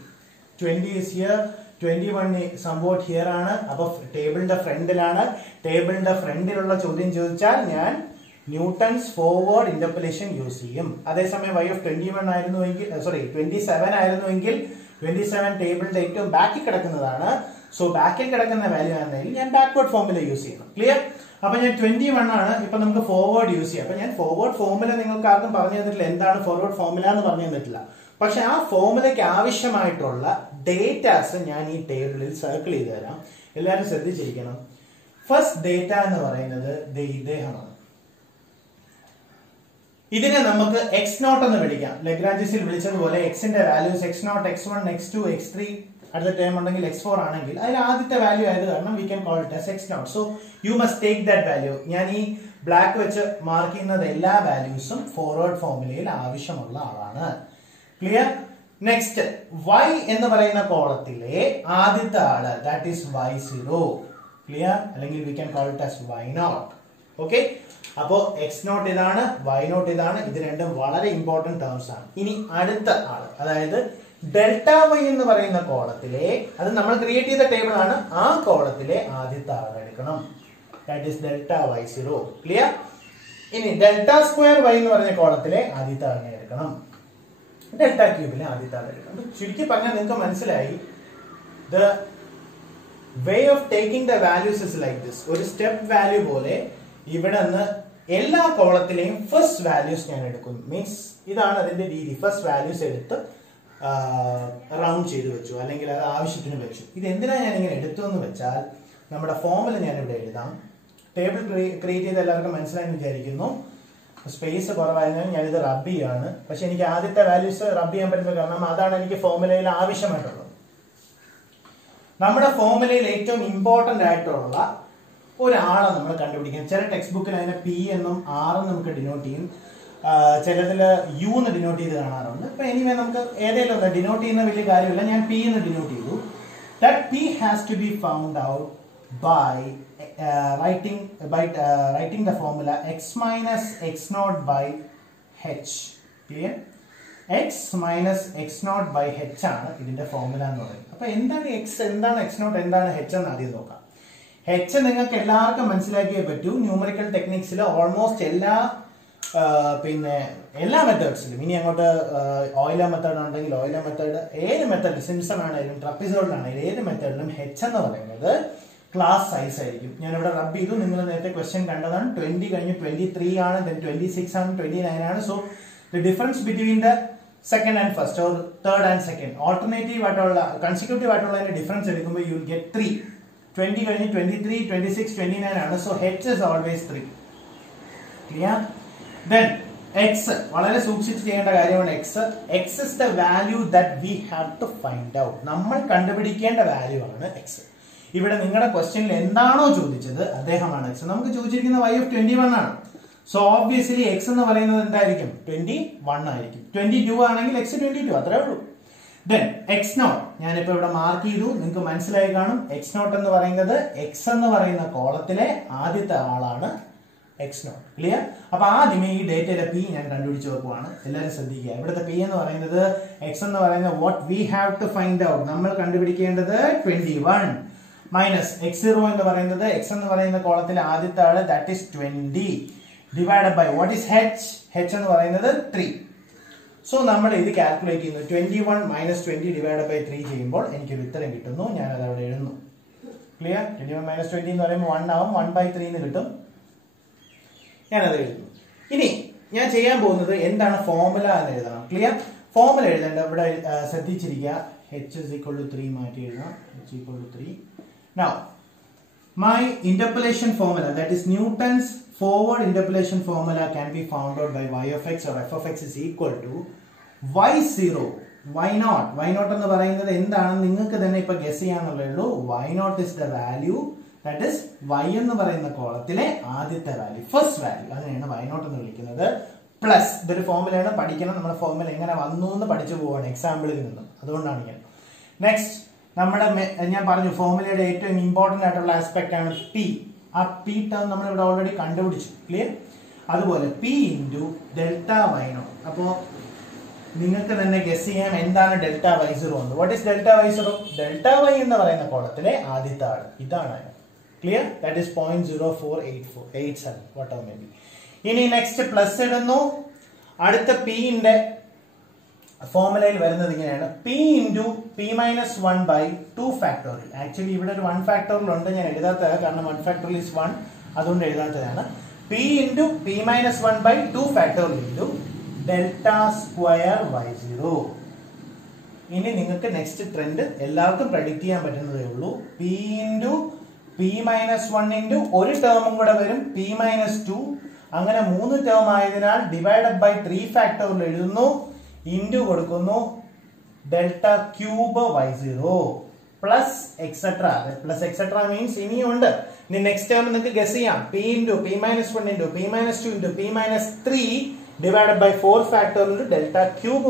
20 is here, 21 somewhat here ആണ്. അപ്പൊ ടേബിളിന്റെ ഫ്രണ്ടിലാണ്. ടേബിളിന്റെ ഫ്രണ്ടിലുള്ള ചോദ്യം ചോദിച്ചാൽ ഞാൻ ന്യൂട്ടൺസ് ഫോർവേഡ് ഇന്റർപോളേഷൻ യൂസ് ചെയ്യും. അതേസമയം y of 21 ആയിരുന്നുവെങ്കിൽ 27 ആയിരുന്നുവെങ്കിൽ 27 ടേബിളിന്റെ ഏറ്റവും ബാക്കിൽ കിടക്കുന്നതാണ്. സോ ബാക്കിൽ കിടക്കുന്ന വാല്യൂ ആണെങ്കിൽ ഞാൻ ബാക്ക്വേർഡ് ഫോർമുല യൂസ് ചെയ്യണം. ക്ലിയർ? അപ്പൊ ഞാൻ 21 ആണ്. ഇപ്പൊ നമുക്ക് ഫോർവേഡ് യൂസ് ചെയ്യാം. അപ്പൊ ഞാൻ ഫോർവേഡ് ഫോർമുല നിങ്ങൾക്ക് ആർക്കും പറഞ്ഞു തന്നിട്ടില്ല. എന്താണ് ഫോർവേഡ് ഫോർമുല എന്ന് പറഞ്ഞു തന്നിട്ടില്ല. പക്ഷെ ആ ഫോർമുലയ്ക്ക് ആവശ്യമായിട്ടുള്ള ഡേറ്റാസ് ഞാൻ ഈ ടേബിളിൽ സർക്കിൾ ചെയ്ത് തരാം. എല്ലാവരും ശ്രദ്ധിച്ചിരിക്കണം. ഫസ്റ്റ് ഡേറ്റ എന്ന് പറയുന്നത് ഇദ്ദേഹമാണ്. ഇതിനെ നമുക്ക് x0 എന്ന് വിളിക്കാം. ലഗ്രാഞ്ചിസിൽ വിളിച്ചതുപോലെ എക്സിന്റെ values x0, x1, x2, x3 അടുത്ത ടേം ഉണ്ടെങ്കിൽ x4 ആണെങ്കിൽ അതിൽ ആദ്യത്തെ വാല്യൂ ആയത് കാരണം we can call it as x0. So you must take that value. ഞാൻ ഈ ബ്ലാക്ക് വെച്ച് മാർക്ക് ചെയ്യുന്നത് എല്ലാ വാല്യൂസും ഫോർവേഡ് ഫോർമുലയിൽ ആവശ്യമുള്ള ആളാണ്. ക്ലിയർ? നെക്സ്റ്റ് y എന്ന് പറയുന്ന കോളത്തിലെ ആദ്യത്തെ ആള് ദാറ്റ് ഈസ് y0. ക്ലിയർ? അല്ലെങ്കിൽ we can call it as y0. Okay? അപ്പോ x0 ഇതാണ്, y0 ഇതാണ്. ഇത് രണ്ടും വളരെ ഇമ്പോർട്ടന്റ് ടേംസ് ആണ്. ഇനി അടുത്ത ആള് അതായത് ഡെൽറ്റ വൈ എന്ന് പറയുന്ന കോളത്തിലെ, അത് നമ്മൾ ക്രിയേറ്റ് ചെയ്ത ടേബിൾ ആണ്, ആ കോളത്തിലെ ആദ്യത്തെ ആൾ എടുക്കണം. That is delta y0. Clear? ഇനി ഡെൽറ്റ സ്ക്വയർ വൈ എന്ന് പറഞ്ഞ കോളത്തിലെ ആദ്യത്തെ ആളിനെ എടുക്കണം. ഡെൽറ്റ ക്യൂബിലെ ആദ്യത്തെ ആൾ എടുക്കണം. ചുരുക്കി പറഞ്ഞാൽ നിങ്ങൾക്ക് മനസ്സിലായി. The way of taking the values is like this. ഒരു സ്റ്റെപ്പ് വാല്യൂ പോലെ ഇവിടെ നിന്ന് എല്ലാ കോളത്തിലെയും ഫസ്റ്റ് വാല്യൂസ് ഞാൻ എടുക്കും. മീൻസ് ഇതാണ് അതിന്റെ രീതി. ഫസ്റ്റ് വാല്യൂസ് എടുത്ത് റൗണ്ട് ചെയ്ത് വെച്ചു, അല്ലെങ്കിൽ അത് ആവശ്യത്തിന് വെച്ചു. ഇത് എന്തിനാ ഞാൻ ഇങ്ങനെ എടുത്തു എന്ന് വെച്ചാൽ നമ്മുടെ ഫോമുല ഞാൻ ഇവിടെ എഴുതാം. ടേബിൾ ക്രിയേറ്റ് ചെയ്ത് എല്ലാവർക്കും മനസ്സിലായെന്ന് വിചാരിക്കുന്നു. സ്പേസ് കുറവായതിനാൽ ഞാനിത് റബ്ബ് ചെയ്യാണ്. പക്ഷെ എനിക്ക് ആദ്യത്തെ വാല്യൂസ് റബ്ബ് ചെയ്യാൻ പറ്റുന്നത് കാരണം അതാണ് എനിക്ക് ഫോമുലയിൽ ആവശ്യമായിട്ടുള്ളത്. നമ്മുടെ ഫോമുലയിൽ ഏറ്റവും ഇമ്പോർട്ടന്റ് ആയിട്ടുള്ള ഒരാളെ നമ്മൾ കണ്ടുപിടിക്കാം. ചില ടെക്സ്റ്റ് ബുക്കിൽ അതിനെ പി എന്നും ആർ എന്നും നമുക്ക് ഡിനോട്ട് ചെയ്യും. ചിലതിൽ യു എന്ന് ഡിനോട്ട് ചെയ്ത് കാണാറുണ്ട്. അപ്പൊ എനിവേ നമുക്ക് ഏതെങ്കിലും ഒന്ന് ഡിനോട്ട് ചെയ്യുന്ന വലിയ കാര്യമില്ല. ഞാൻ പി എന്ന് ഡിനോട്ട് ചെയ്തു. That p has to be found out by writing the formula x minus x0 by h. Clear? x minus x0 by h ആണ് ഇതിന്റെ ഫോർമുല എന്ന് പറയുന്നത്. അപ്പൊ എന്താണ് x, എന്താണ് x0, എന്താണ് h എന്ന് ആദ്യം നോക്കാം. h നിങ്ങൾക്ക് എല്ലാവർക്കും മനസ്സിലാക്കിയേ പറ്റൂ. ന്യൂമറിക്കൽ ടെക്നിക്സിൽ ഓൾമോസ്റ്റ് എല്ലാ മെത്തേഡ്സിലും, ഇനി അങ്ങോട്ട് ഓയിലർ മെത്തേഡ് ഉണ്ടെങ്കിൽ ഓയിലർ മെത്തേഡ്, ഏത് മെത്തേഡ് സിംപ്സൺ ആണെങ്കിലും ട്രപ്പിസോഡിലാണെങ്കിലും ഏത് മെത്തേഡിലും h എന്ന് പറയുന്നത് ക്ലാസ് സൈസ് ആയിരിക്കും. ഞാൻ ഇവിടെ റബ്ബ് ചെയ്തു. നിങ്ങൾ നേരത്തെ ക്വസ്റ്റ്യൻ കണ്ടതാണ്. 20 കഴിഞ്ഞ് 23 ആണ്, 26 ആണ്, 29 ആണ്. So the difference between the second and first or third and second alternative ആയിട്ടുള്ള കൺസിക്യൂട്ടീവ് ആയിട്ടുള്ള ഡിഫറൻസ് എടുക്കുമ്പോൾ യു വിൽ ഗെറ്റ് 3. 20 കഴിഞ്ഞ് 23, 26, 29 ആണ്. So h is always 3. Clear? Then x, വളരെ സൂക്ഷിച്ച് ചെയ്യേണ്ട കാര്യമാണ് x. x is the value that we have to find out. നമ്മൾ കണ്ടുപിടിക്കേണ്ട വാല്യൂ ആണ് x. ഇവിടെ നിങ്ങളുടെ ക്വസ്റ്റ്യനിൽ എന്താണോ ചോദിച്ചത് അദ്ദേഹമാണ് x. നമുക്ക് ചോദിച്ചിരിക്കുന്ന y of 21 ആണ്. സോ ഓബ്വിയസ്ലി x എന്ന് പറയുന്നത് എന്തായിരിക്കും? 21 ആയിരിക്കും. 22 ആണെങ്കിൽ x 22, അത്രേ ഉള്ളൂ. Then x0, ഞാനിപ്പോൾ ഇവിടെ മാർക്ക് ചെയ്തു, നിങ്ങൾക്ക് മനസ്സിലായി കാണും. x0 എന്ന് പറയുന്നത് x എന്ന് പറയുന്ന കോളത്തിലെ ആദ്യത്തെ ആളാണ് x0. ക്ലിയർ? അപ്പൊ ആദ്യമേ ഈ ഡേറ്റയിലെ p ഞാൻ കണ്ടുപിടിച്ച് വെക്കുവാണ്. എല്ലാവരും ശ്രദ്ധിക്കുക. ഇവിടുത്തെ p എന്ന് പറയുന്നത് x എന്ന് പറയുന്നത് what we have to find out, നമ്മൾ കണ്ടുപിടിക്കേണ്ടത് 21 മൈനസ് x0 എന്ന് പറയുന്നത് x എന്ന് പറയുന്ന കോളത്തിലെ ആദ്യത്തെ ആള് that is 20 divided by what is h എന്ന് പറയുന്നത് 3. സോ നമ്മൾ ഇത് കാൽക്കുലേറ്റ് ചെയ്യുന്നു. 21 മൈനസ് 20 ഡിവൈഡ് ബൈ 3 ചെയ്യുമ്പോൾ എനിക്കൊരു ഉത്തരം കിട്ടുന്നു. ഞാനത് അവിടെ എഴുതുന്നു. ക്ലിയർ? 21 മൈനസ് 20 എന്ന് പറയുമ്പോൾ 1 ആവും. 1/3 എന്ന് കിട്ടും. ഞാനത് എഴുതുന്നു. ഇനി ഞാൻ ചെയ്യാൻ പോകുന്നത് എന്താണ് ഫോർമുല എന്ന് എഴുതണം. ക്ലിയർ? ഫോർമുല എഴുതേണ്ട ഇവിടെ ശ്രദ്ധിച്ചിരിക്കുക. h is equal to 3 മാറ്റി എഴുതാം. h equal to 3. Now my interpolation formula, that is Newton's forward interpolation formula, can be found out by y of x or f of x is equal to y0 y0 എന്ന് പറയുന്നത് എന്താണെന്ന് നിങ്ങൾക്ക് തന്നെ ഇപ്പൊ guess ചെയ്യാന്നുള്ളേ ഉള്ളൂ. y0 is the value, that is y എന്ന് പറയുന്ന കോളത്തിലെ ആദ്യത്തെ വാല്യൂ, ഫസ്റ്റ് വാല്യൂ. അതിനെയാണ് y0 എന്ന് വിളിക്കുന്നത്. പ്ലസ് ഇതൊരു ഫോർമുലയാണ്, പഠിക്കണം. നമ്മുടെ ഫോർമുല എങ്ങനെ വന്നു എന്ന് പഠിച്ചു പോവാണ് എക്സാമ്പിളിൽ നിന്നും. അതുകൊണ്ടാണ് ഞാൻ നെക്സ്റ്റ് നമ്മുടെ ഞാൻ പറഞ്ഞു ഫോർമുലയുടെ ഏറ്റവും ഇമ്പോർട്ടന്റ് ആയിട്ടുള്ള ആസ്പെക്ട് ആണ് പി. ആ പി ടേം നമ്മൾ ഇവിടെ ഓൾറെഡി കണ്ടുപിടിച്ചു. ക്ലിയർ? അതുപോലെ പി ഇൻറ്റു ഡെൽറ്റ y0. അപ്പോൾ നിങ്ങൾക്ക് തന്നെ ഗസ് ചെയ്യാം എന്താണ് ഡെൽറ്റ y0 എന്ന്. What is delta y0? Delta y എന്ന് പറയുന്ന കോളത്തിലെ ആദ്യത്തെ ആൾ ഇതാണ്. Clear? That is 0.048487 what may be. ഇനി നെക്സ്റ്റ് പ്ലസ് ഇടുന്നു. അടുത്ത പിന്റെ ഫോർമുലയിൽ വരുന്നത് ഇങ്ങനെയാണ്: p into p minus 1/2 factorial. Actually ഇവിടെ ഒരു 1 ഫാക്ടോറിയൽ ഉണ്ട്, ഞാൻ എഴുതാത്തത് കാരണം 1 ഫാക്ടോറിയൽ ഈസ് 1, അതുകൊണ്ട് എഴുതാത്തതാണ്. p into p minus 1/2 factorial into delta square y0. ഇനി നിങ്ങൾക്ക് നെക്സ്റ്റ് ട്രെൻഡ് എല്ലാവർക്കും പ്രഡിക്റ്റ് ചെയ്യാൻ പറ്റുന്നതേ ഉള്ളൂ. p into p minus 1 into ഒരു ടേമും കൂടെ വരും p മൈനസ് 2. അങ്ങനെ 3 ടേം ആയതിനാൽ ഡിവൈഡഡ് ബൈ 3 ഫാക്ടോറിയൽ എഴുതുന്നു, ഇൻറ്റു കൊടുക്കുന്നു delta cube y0 plus etcetera. Plus etcetera means ഇനിയുണ്ട്. ഇനി നെക്സ്റ്റ് ടേം നിങ്ങൾക്ക് ഗസ് ചെയ്യാം. p into p minus 1 into p minus 2 into p minus 3 divided by 4 factorial delta cube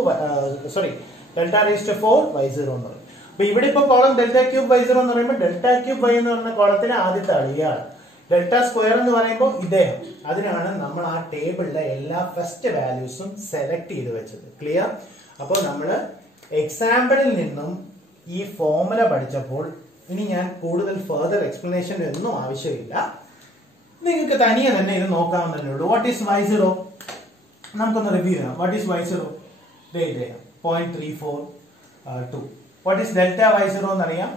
delta raise to 4 y0 എന്ന് പറയും. അപ്പൊ ഇവിടെ ഇപ്പൊ കോളം ഡെൽറ്റ ക്യൂബ് y0 എന്ന് പറയുമ്പോൾ ഡെൽറ്റ ക്യൂബ് y എന്ന് പറയുന്ന കോളത്തിന് ആദ്യത്തെ ആൾ ഇയാൾ. ഡെൽറ്റ സ്ക്വയർ എന്ന് പറയുമ്പോൾ ഇദ്ദേഹം. അതിനാണ് നമ്മൾ ആ ടേബിളിലെ എല്ലാ ഫസ്റ്റ് വാല്യൂസും സെലക്ട് ചെയ്ത് വെച്ചത്. ക്ലിയർ? അപ്പോൾ നമ്മൾ എക്സാമ്പിളിൽ നിന്നും ഈ ഫോർമുല പഠിച്ചപ്പോൾ ഇനി ഞാൻ കൂടുതൽ ഫർദർ എക്സ്പ്ലനേഷൻ ഒന്നും ആവശ്യമില്ല, നിങ്ങൾക്ക് തനിയെ തന്നെ ഇത് നോക്കാവുന്നതേ ഉള്ളൂ. What is y0? നമുക്കൊന്ന് റിവ്യൂ ചെയ്യാം. What is y0? 0.342. What is delta y0 എന്നറിയാം,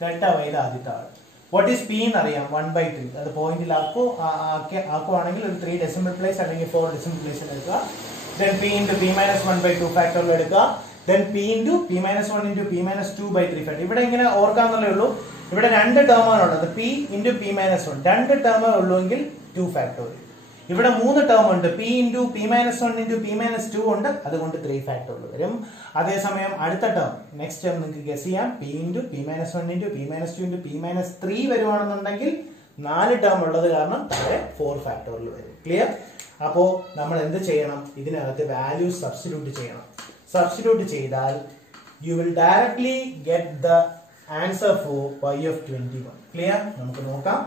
ഡെൽറ്റ വൈയുടെ ആദ്യത്തെ ആൾ. വാട്ട് ഈസ് പി എന്നറിയാം, 1/3. അത് പോയിന്റിൽ ആക്കുവാണെങ്കിൽ ഒരു 3 ഡെസിമൽ പ്ലേസ് അല്ലെങ്കിൽ 4 ഡെസിമൽ പ്ലേസ് എടുക്കുക. Then p into p minus 1/2 factorial എടുക്കുക. Then p into p minus 1 into p minus 2/3 factor. ഇവിടെ ഇങ്ങനെ ഓർക്കാന്നുള്ളേ ഉള്ളൂ. ഇവിടെ 2 ടേമാണ് ഉള്ളത്, p ഇൻറ്റു p മൈനസ് 1. 2 ടേമേ ഉള്ളൂവെങ്കിൽ 2 ഫാക്ടോറിയൽ. ഇവിടെ 3 ടേം ഉണ്ട്, p into p minus 1 into p minus 2 ഉണ്ട്, അതുകൊണ്ട് 3 ഫാക്ടോറിയൽ വരും. അതേസമയം അടുത്ത ടേം നെക്സ്റ്റ് ടേം നിങ്ങൾക്ക് ഗസ് ചെയ്യാം. p into p minus 1 into p minus 2 into p minus 3 വരുവാണെന്നുണ്ടെങ്കിൽ 4 term ഉള്ളത് കാരണം താഴെ 4 ഫാക്ടോറിയൽ വരും. ക്ലിയർ? അപ്പോൾ നമ്മൾ എന്ത് ചെയ്യണം? ഇതിനകത്ത് വാല്യൂസ് സബ്സ്റ്റിറ്റ്യൂട്ട് ചെയ്യണം. സബ്സ്റ്റിറ്റ്യൂട്ട് ചെയ്താൽ you will directly get the answer for y of 21. Clear? നമുക്ക് നോക്കാം.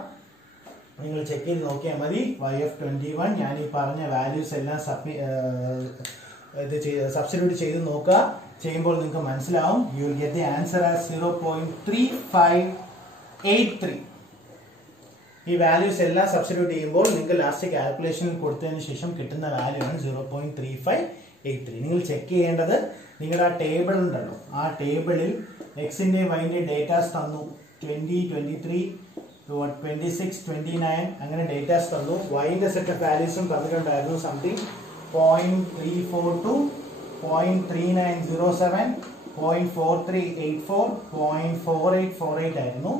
നിങ്ങൾ ചെക്ക് ചെയ്ത് നോക്കിയാൽ മതി. y of 21 ഞാൻ ഈ പറഞ്ഞ വാല്യൂസ് എല്ലാം സബ്സ്റ്റിറ്റ്യൂട്ട് ചെയ്ത് നോക്കുക. ചെയ്യുമ്പോൾ നിങ്ങൾക്ക് മനസ്സിലാവും. U will get the answer as 0.3583. ഈ വാല്യൂസ് എല്ലാം സബ്സ്റ്റിറ്റ്യൂട്ട് ചെയ്യുമ്പോൾ നിങ്ങൾക്ക് ലാസ്റ്റ് കാൽക്കുലേഷനിൽ കൊടുത്തതിന് ശേഷം കിട്ടുന്ന വാല്യൂ ആണ് 0.3583. നിങ്ങൾ ചെക്ക് ചെയ്യേണ്ടത് നിങ്ങളുടെ ആ ടേബിൾ ഉണ്ടല്ലോ, ആ ടേബിളിൽ എക്സിൻ്റെയും വൈൻ്റെയും ഡേറ്റാസ് തന്നു. 20, 23, 26, 29 അങ്ങനെ ഡേറ്റാസ് തന്നു. വൈൻ്റെ സെറ്റ് ഓഫ് വാല്യൂസും തന്നിട്ടുണ്ടായിരുന്നു. സംതിങ് 0.342, 0.3907, 0.4384, 0.4848 ആയിരുന്നു.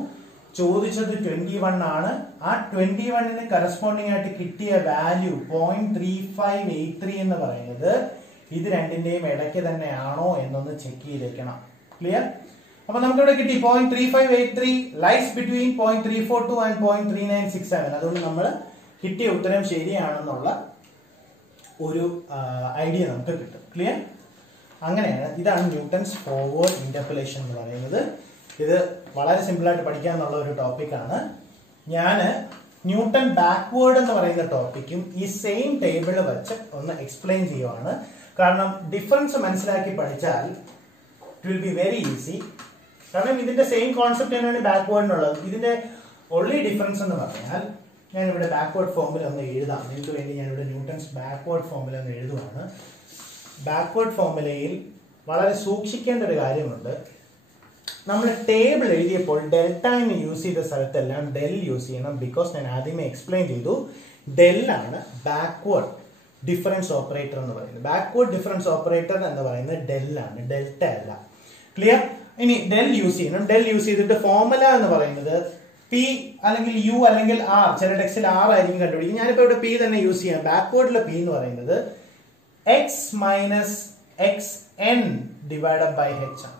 ചോദിച്ചത് 21 ആണ്. ആ 21ന് കറസ്പോണ്ടിങ് ആയിട്ട് കിട്ടിയ വാല്യൂ 0.3583 എന്ന് പറയുന്നത് ഇത് രണ്ടിന്റെയും ഇടയ്ക്ക് തന്നെയാണോ എന്നൊന്ന് ചെക്ക് ചെയ്തേക്കണം. ക്ലിയർ? അപ്പൊ നമുക്കിവിടെ കിട്ടി 0.3583 ലൈസ് ബിറ്റ്വീൻ 0.342 ആൻഡ് 0.3967. അതുകൊണ്ട് നമ്മൾ കിട്ടിയ ഉത്തരം ശരിയാണെന്നുള്ള ഒരു ഐഡിയ നമുക്ക് കിട്ടും. ക്ലിയർ? അങ്ങനെയാണ്. ഇതാണ് ന്യൂട്ടൺസ് ഫോർവേഡ് ഇന്റർപോളേഷൻ എന്ന് പറയുന്നത്. ഇത് വളരെ സിമ്പിൾ ആയിട്ട് പഠിക്കാനുള്ള ഒരു ടോപ്പിക്കാണ്. ഞാൻ ന്യൂട്ടൺ ബാക്ക്വേർഡ് എന്ന് പറയുന്ന ടോപ്പിക്കും ഈ സെയിം ടേബിൾ വെച്ച് ഒന്ന് എക്സ്പ്ലെയിൻ ചെയ്യുവാണ്. കാരണം ഡിഫറൻസ് മനസ്സിലാക്കി പഠിച്ചാൽ it will be very easy. കാരണം ഇതിന്റെ സെയിം കോൺസെപ്റ്റ് തന്നെയാണ് ബാക്ക്വേർഡിനുള്ളത്. ഇതിന്റെ ഓൺലി ഡിഫറൻസ് എന്ന് പറഞ്ഞാൽ ഞാൻ ഇവിടെ ബാക്ക്വേർഡ് ഫോർമുല ഒന്ന് എഴുതാം. നിങ്ങൾക്ക് വേണ്ടി ഞാൻ ഇവിടെ ന്യൂട്ടൺസ് ബാക്ക്വേർഡ് ഫോർമുല ഒന്ന് എഴുതുവാണ്. ബാക്ക്വേർഡ് ഫോർമുലയിൽ വളരെ സൂക്ഷിക്കേണ്ട ഒരു കാര്യമുണ്ട്. നമ്മൾ ടേബിൾ എഴുതിയപ്പോൾ ഡെൽറ്റ എന്ന് യൂസ് ചെയ്ത സ്ഥലത്തെല്ലാം ഡെൽ യൂസ് ചെയ്യണം. ബിക്കോസ് ഞാൻ ആദ്യമേ എക്സ്പ്ലെയിൻ ചെയ്തു, ഡെൽ ആണ് ബാക്ക്വേർഡ് ഡിഫറൻസ് ഓപ്പറേറ്റർ എന്ന് പറയുന്നത്. ബാക്ക്വേർഡ് ഡിഫറൻസ് ഓപ്പറേറ്റർ എന്ന് പറയുന്നത് ഡെൽ ആണ്, ഡെൽറ്റ അല്ല. ക്ലിയർ? ഇനി ഡെൽ യൂസ് ചെയ്യണം. ഡെൽ യൂസ് ചെയ്തിട്ട് ഫോർമുല എന്ന് പറയുന്നത് പി അല്ലെങ്കിൽ യു അല്ലെങ്കിൽ ആർ, ചില ടെക്സ്റ്റിൽ ആർ ആയിരിക്കും കണ്ടുപിടിക്കും. ഞാനിപ്പോ ഇവിടെ പി തന്നെ യൂസ് ചെയ്യാം. ബാക്ക്വേർഡിലെ പി എന്ന് പറയുന്നത് x minus x n divided by h ആണ്.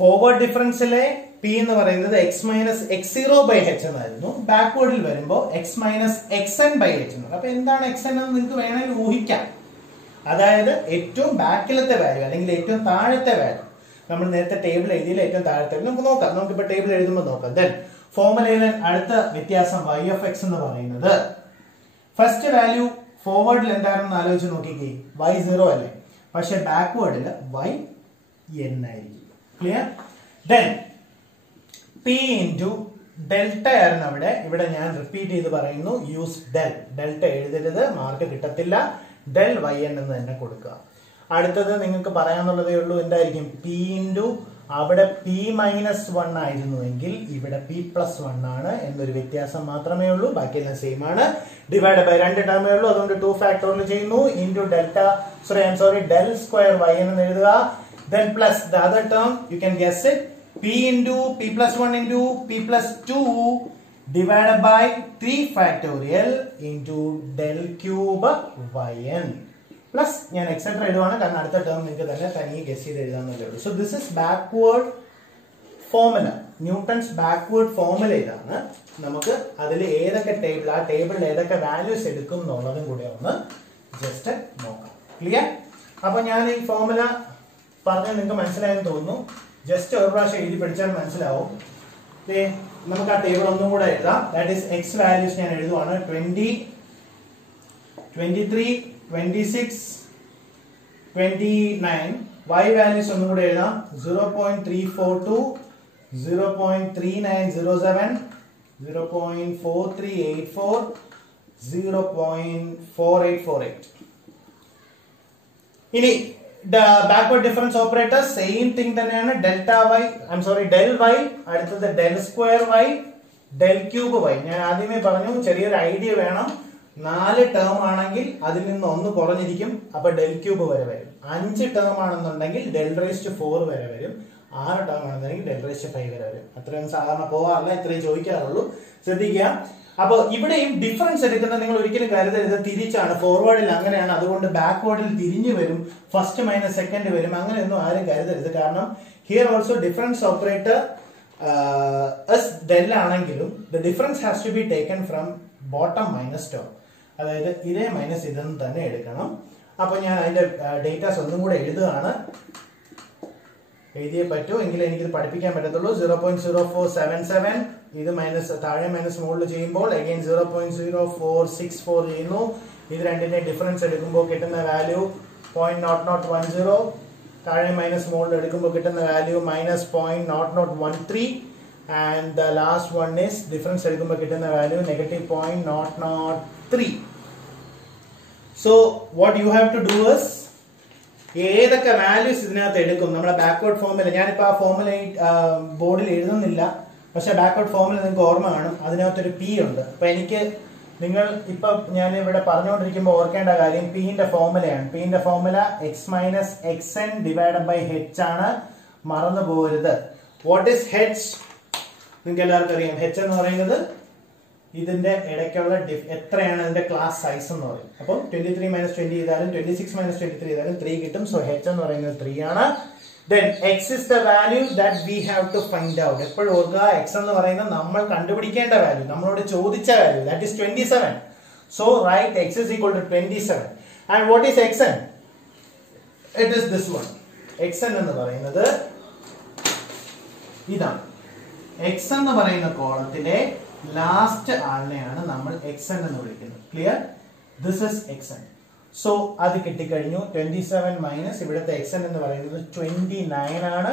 ഫോർവേഡ് ഡിഫറൻസിലെ പി എന്ന് പറയുന്നത് x minus x zero by h എന്നായിരുന്നു. ബാക്ക്വേർഡിൽ വരുമ്പോൾ x minus x n by h എന്നാണ്. അപ്പൊ എന്താണ് എക്സ് എൻ എന്ന് നിങ്ങൾക്ക് വേണമെങ്കിൽ ഊഹിക്കാം. അതായത് ഏറ്റവും ബാക്കിലത്തെ വാല്യൂ അല്ലെങ്കിൽ ഏറ്റവും താഴത്തെ വാല്യൂ. നമ്മൾ നേരത്തെ ടേബിൾ എഴുതിയില്ല, ഏറ്റവും താഴത്തെ നമുക്ക് നോക്കാം. നമുക്കിപ്പോ ടേബിൾ എഴുതുമ്പോൾ നോക്കാം. ദെൻ ഫോർമുലയിലെ അടുത്ത വ്യത്യാസം y ഓഫ് എക്സ് എന്ന് പറയുന്നത് ഫസ്റ്റ് വാല്യൂ ഫോർവേഡിൽ എന്താണെന്ന് ആലോചിച്ച് നോക്കിക്കേ, y0 അല്ലേ. പക്ഷെ ബാക്ക്വേർഡിൽ yn ആയിരിക്കും. Clear? Then p into delta ആയിരുന്നു അവിടെ. ഇവിടെ ഞാൻ റിപ്പീറ്റ് ചെയ്ത് പറയുന്നു, യൂസ് ഡെൽ. ഡെൽറ്റ എഴുതരുത്, മാർക്ക് കിട്ടത്തില്ല. ഡെൽ yn എന്ന് തന്നെ കൊടുക്കുക. അടുത്തത് നിങ്ങൾക്ക് പറയാനുള്ളതേ ഉള്ളൂ, എന്തായിരിക്കും? p ഇൻറ്റു അവിടെ p മൈനസ് 1 ആയിരുന്നുവെങ്കിൽ ഇവിടെ p പ്ലസ് 1 ആണ് എന്നൊരു വ്യത്യാസം മാത്രമേ ഉള്ളൂ. ബാക്കിയെല്ലാം സെയിം ആണ്. ഡിവൈഡ് ബൈ 2 ടേമേ ഉള്ളൂ, അതുകൊണ്ട് 2 ഫാക്ടോറിയൽ ചെയ്യുന്നു. Into delta del square yn എന്ന് എഴുതുക. Then plus the other term, you can guess it, p into p plus 1 into p plus 2 divided by 3 factorial into del cube yn plus ഞാൻ etcetera എഴുതുവാണ്, കാരണം അടുത്ത term നിങ്ങൾക്ക് തന്നെ തനിയെ guess ചെയ്ത് എഴുതാന്നല്ലേ ഉള്ളൂ. So this is backward formula. Newton's backward formula ഇതാണ്. നമുക്ക് അതിൽ ഏതൊക്കെ ടേബിൾ, ആ ടേബിളിൽ ഏതൊക്കെ വാല്യൂസ് എടുക്കും എന്നുള്ളതും കൂടെ ഒന്ന് ജസ്റ്റ് നോക്കാം. ക്ലിയർ? അപ്പൊ ഞാൻ ഈ ഫോർമുല പറഞ്ഞാൽ നിങ്ങൾക്ക് മനസ്സിലായെന്ന് തോന്നുന്നു. ജസ്റ്റ് ഒരു പ്രാവശ്യം എഴുതി പഠിച്ചാൽ മനസ്സിലാവും. നമുക്ക് ആ ടേബിൾ ഒന്നും കൂടെ എഴുതാം. ദാറ്റ് ഈസ് എക്സ് വാല്യൂസ് ഞാൻ എഴുതുവാണ്. 20, 23, 26, 29. y വാല്യൂസ് ഒന്നും കൂടെ എഴുതാം. 0.342, 0.3907, 0.4384, 0.4848. ഇനി backward difference operator same thing തന്നെയാണ്. ഡെൽറ്റ വൈ, ഡെൽ വൈ, അടുത്തത് del square y, del cube y. ഞാൻ ആദ്യമേ പറഞ്ഞു, ചെറിയൊരു ഐഡിയ വേണം. 4 ടേം ആണെങ്കിൽ അതിൽ നിന്ന് 1 കുറഞ്ഞിരിക്കും, അപ്പൊ ഡെൽ ക്യൂബ് വരെ വരും. 5 ടേം ആണെന്നുണ്ടെങ്കിൽ ഡെൽ റേസ് ടു 4 വരെ വരും. 6 ടേം ആണെന്നുണ്ടെങ്കിൽ ഡെൽ റേസ് ടു 5 വരെ വരും. അത്രയും സാധാരണ പോവാറില്ല, ഇത്രയും ചോദിക്കാറുള്ളൂ. ശ്രദ്ധിക്കുക. അപ്പൊ ഇവിടെയും ഡിഫറൻസ് എടുക്കുന്നത് നിങ്ങൾ ഒരിക്കലും കരുതരുത് തിരിച്ചാണ്. ഫോർവേഡിൽ അങ്ങനെയാണ്, അതുകൊണ്ട് ബാക്ക്വേർഡിൽ തിരിഞ്ഞു വരും, ഫസ്റ്റ് മൈനസ് സെക്കൻഡ് വരും, അങ്ങനെയൊന്നും ആരും കരുതരുത്. കാരണം here also difference operator del ആണെങ്കിലും the difference has to be taken from bottom minus top. അതായത് ഇതേ മൈനസ് ഇതെന്ന് തന്നെ എടുക്കണം. അപ്പൊ ഞാൻ അതിന്റെ ഡേറ്റാസ് ഒന്നും കൂടെ എഴുതുകയാണ്. എഴുതിയേ പറ്റൂ, എങ്കിലും എനിക്കിത് പഠിപ്പിക്കാൻ പറ്റത്തുള്ളൂ. 0.0477, ഇത് മൈനസ് താഴെ മൈനസ് മുകളിൽ ചെയ്യുമ്പോൾ അഗൈൻ 0.0464 ചെയ്യുന്നു. ഇത് രണ്ടിന്റെ ഡിഫറൻസ് എടുക്കുമ്പോൾ കിട്ടുന്ന വാല്യൂ 0.0010, താഴെ മൈനസ് മുകളിൽ എടുക്കുമ്പോൾ കിട്ടുന്ന value -0.0013, and the last one is difference എടുക്കുമ്പോൾ കിട്ടുന്ന value -0.003. So what you have to do is, ഏതൊക്കെ വാല്യൂസ് ഇതിനകത്ത് എടുക്കും നമ്മുടെ ബാക്ക്വേർഡ് ഫോർമുല. ഞാനിപ്പോൾ ആ ഫോർമുല ബോർഡിൽ എഴുതുന്നില്ല, പക്ഷെ ബാക്ക്വേർഡ് ഫോർമുല നിങ്ങൾക്ക് ഓർമ്മ കാണും. അതിനകത്തൊരു പി ഉണ്ട്. അപ്പൊ എനിക്ക് നിങ്ങൾ ഇപ്പൊ ഞാൻ ഇവിടെ പറഞ്ഞുകൊണ്ടിരിക്കുമ്പോൾ ഓർക്കേണ്ട കാര്യം പിന്റെ ഫോർമുലയാണ്. പിന്റെ formula x minus x n divide by h ആണ്, മറന്നു പോകരുത്. What is h? നിങ്ങൾക്ക് എല്ലാവർക്കും അറിയാം. ഹെച്ച് എന്ന് പറയുന്നത് ഇതിന്റെ ഇടയ്ക്കുള്ള എത്രയാണ് ഇതിന്റെ ക്ലാസ് സൈസ് എന്ന് പറയും. അപ്പം 23 - 20 ചെയ്താലും 26 - 23 ചെയ്താലും 3 കിട്ടും. സോ ഹെച്ച് എന്ന് പറയുന്നത് 3 ആണ്. Then x is the value that we have to find out. എപ്പോഴും ഓർക്കുക, x എന്ന് പറയുന്നത് നമ്മൾ കണ്ടുപിടിക്കേണ്ട വാല്യൂ, നമ്മളോട് ചോദിച്ച value, that is 27. So write x is equal to 27. And what is xn? it is this one. xn എന്ന് പറയുന്നത് ഇതാണ്. xn എന്ന് പറയുന്ന കോളത്തിലെ ലാസ്റ്റ് ആളിനെയാണ് നമ്മൾ xn എന്ന് വിളിക്കുന്നത്. Clear? This is xn. So അത് കിട്ടിക്കഴിഞ്ഞു. 27 മൈനസ് ഇവിടുത്തെ xn എന്ന് പറയുന്നത് 29 ആണ്.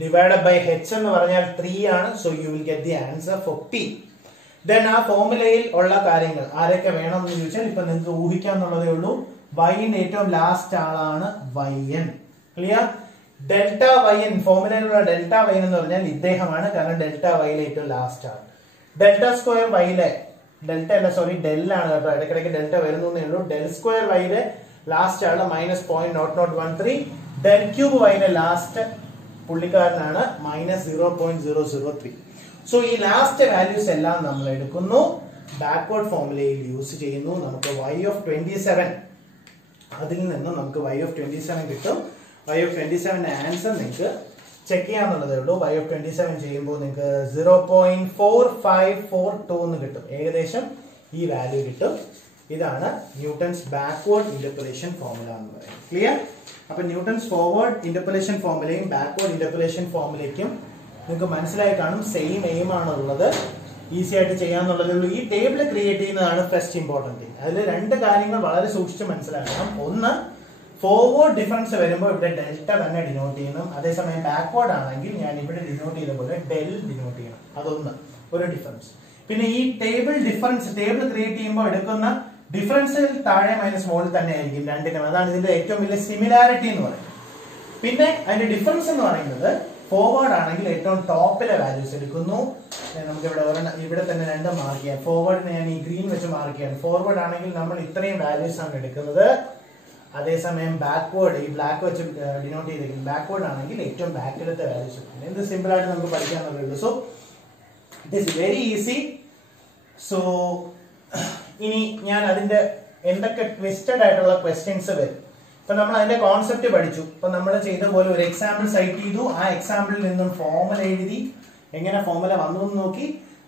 ഡിവൈഡഡ് ബൈ h എന്ന് പറഞ്ഞാൽ 3 ആണ്. So you will get the answer for p. Then ആ ഫോർമുലയിൽ ഉള്ള കാര്യങ്ങൾ ആരൊക്കെ വേണം എന്ന് ചോദിച്ചാൽ ഇപ്പൊ നിങ്ങൾക്ക് ഊഹിക്കാന്നുള്ളതേ ഉള്ളൂ. y ന്റെ ഏറ്റവും ലാസ്റ്റ് ആളാണ് yn. ക്ലിയർ? ഡെൽറ്റ yn ഫോർമുലയിലുള്ള ഡെൽറ്റ y എന്ന് പറഞ്ഞാൽ ഇദ്ദേഹമാണ്. കാരണം ഡെൽറ്റ വൈയിലെ ഏറ്റവും ലാസ്റ്റ് ആണ്. ഡെൽറ്റ സ്ക്വയർ വൈയിലെ ഡെൽറ്റ അല്ല സോറി ഡെൽ ആണ് കേട്ടോ. ഇടയ്ക്കിടയ്ക്ക് ഡെൽറ്റ വരുന്നേ ഉള്ളൂ. ഡെൽ സ്ക്വയർ വൈയിലെ ലാസ്റ്റ് ആണ് -0.0013. ഡെൽ ക്യൂബ് വൈയിലെ ലാസ്റ്റ് പുള്ളിക്കാരനാണ് -0.003. സോ ഈ ലാസ്റ്റ് വാല്യൂസ് എല്ലാം നമ്മൾ എടുക്കുന്നു, ബാക്ക്വേർഡ് ഫോർമുലയിൽ യൂസ് ചെയ്യുന്നു. നമുക്ക് y of 27 അതിൽ നിന്ന് നമുക്ക് y of 27 കിട്ടും. y of 27 ആൻസർ നിങ്ങൾക്ക് ചെക്ക് ചെയ്യാന്നുള്ളതേ ഉള്ളൂ. y of 27 ചെയ്യുമ്പോൾ നിങ്ങൾക്ക് 0.4542 എന്ന് കിട്ടും. ഏകദേശം ഈ വാല്യൂ കിട്ടും. ഇതാണ് ന്യൂട്ടൺസ് ബാക്ക്വേർഡ് ഇന്റർപോളേഷൻ ഫോർമുല എന്ന് പറയുന്നത്. ക്ലിയർ? അപ്പൊ ന്യൂട്ടൺസ് ഫോർവേഡ് ഇന്റർപോളേഷൻ ഫോർമുലയും ബാക്ക്വേർഡ് ഇന്റർപോളേഷൻ ഫോർമുലയ്ക്കും നിങ്ങൾക്ക് മനസ്സിലായി കാണും. സെയിം എയിം ആണുള്ളത്. ഈസി ആയിട്ട് ചെയ്യാന്നുള്ളതേ ഉള്ളൂ. ഈ ടേബിൾ ക്രിയേറ്റ് ചെയ്യുന്നതാണ് ഫസ്റ്റ് ഇമ്പോർട്ടന്റ് തിങ്. അതിൽ രണ്ട് കാര്യങ്ങൾ വളരെ സൂക്ഷിച്ച് മനസ്സിലാക്കണം. ഒന്ന്, ഫോർവേഡ് ഡിഫറൻസ് വരുമ്പോൾ ഇവിടെ ഡെൽറ്റ തന്നെ ഡിനോട്ട് ചെയ്യണം. അതേസമയം ബാക്ക്വേർഡ് ആണെങ്കിൽ ഞാൻ ഇവിടെ ഡിനോട്ട് ചെയ്ത പോലെ ഡെൽ ഡിനോട്ട് ചെയ്യണം. അതൊന്ന് ഒരു ഡിഫറൻസ്. പിന്നെ ഈ ടേബിൾ ക്രിയേറ്റ് ചെയ്യുമ്പോൾ എടുക്കുന്ന ഡിഫറൻസിൽ താഴെ മൈനസ് മുകളിൽ തന്നെ ആയിരിക്കും രണ്ടിനും. അതാണ് ഇതിന്റെ ഏറ്റവും വലിയ സിമിലാരിറ്റി എന്ന് പറയുന്നത്. പിന്നെ അതിന്റെ ഡിഫറൻസ് എന്ന് പറയുന്നത് ഫോർവേഡ് ആണെങ്കിൽ ഏറ്റവും ടോപ്പിലെ വാല്യൂസ് എടുക്കുന്നു. നമുക്ക് ഇവിടെ തന്നെ രണ്ട് മാർക്ക് ചെയ്യാം. ഫോർവേഡിന് ഞാൻ ഈ ഗ്രീൻ വെച്ച് മാർക്ക് ചെയ്യാം. ഫോർവേഡ് ആണെങ്കിൽ നമ്മൾ ഇത്രയും വാല്യൂസ് ആണ് എടുക്കുന്നത്. അതേസമയം ബാക്ക്വേർഡ് ഈ ബ്ലാക്ക് വെച്ച് ഡിനോട്ട് ചെയ്തിരിക്കും. ബാക്ക്വേർഡ് ആണെങ്കിൽ ഏറ്റവും ബാക്കിലത്തെ വാല്യൂസ് എടുക്കുന്നത്. ഇത് സിമ്പിൾ ആയിട്ട് നമുക്ക് പഠിക്കാന്നുള്ളൂ. So it is very easy. So ഇനി ഞാൻ അതിന്റെ എന്തൊക്കെ ട്വിസ്റ്റഡ് ആയിട്ടുള്ള ക്വസ്റ്റ്യൻസ് വരും. ഇപ്പൊ നമ്മൾ അതിന്റെ കോൺസെപ്റ്റ് പഠിച്ചു. ഇപ്പൊ നമ്മൾ ചെയ്ത പോലെ ഒരു എക്സാമ്പിൾ സൈറ്റ് ചെയ്തു. ആ എക്സാമ്പിളിൽ നിന്നും ഫോർമുല എഴുതി, എങ്ങനെ ഫോർമുല വന്നു എന്ന് നോക്കി,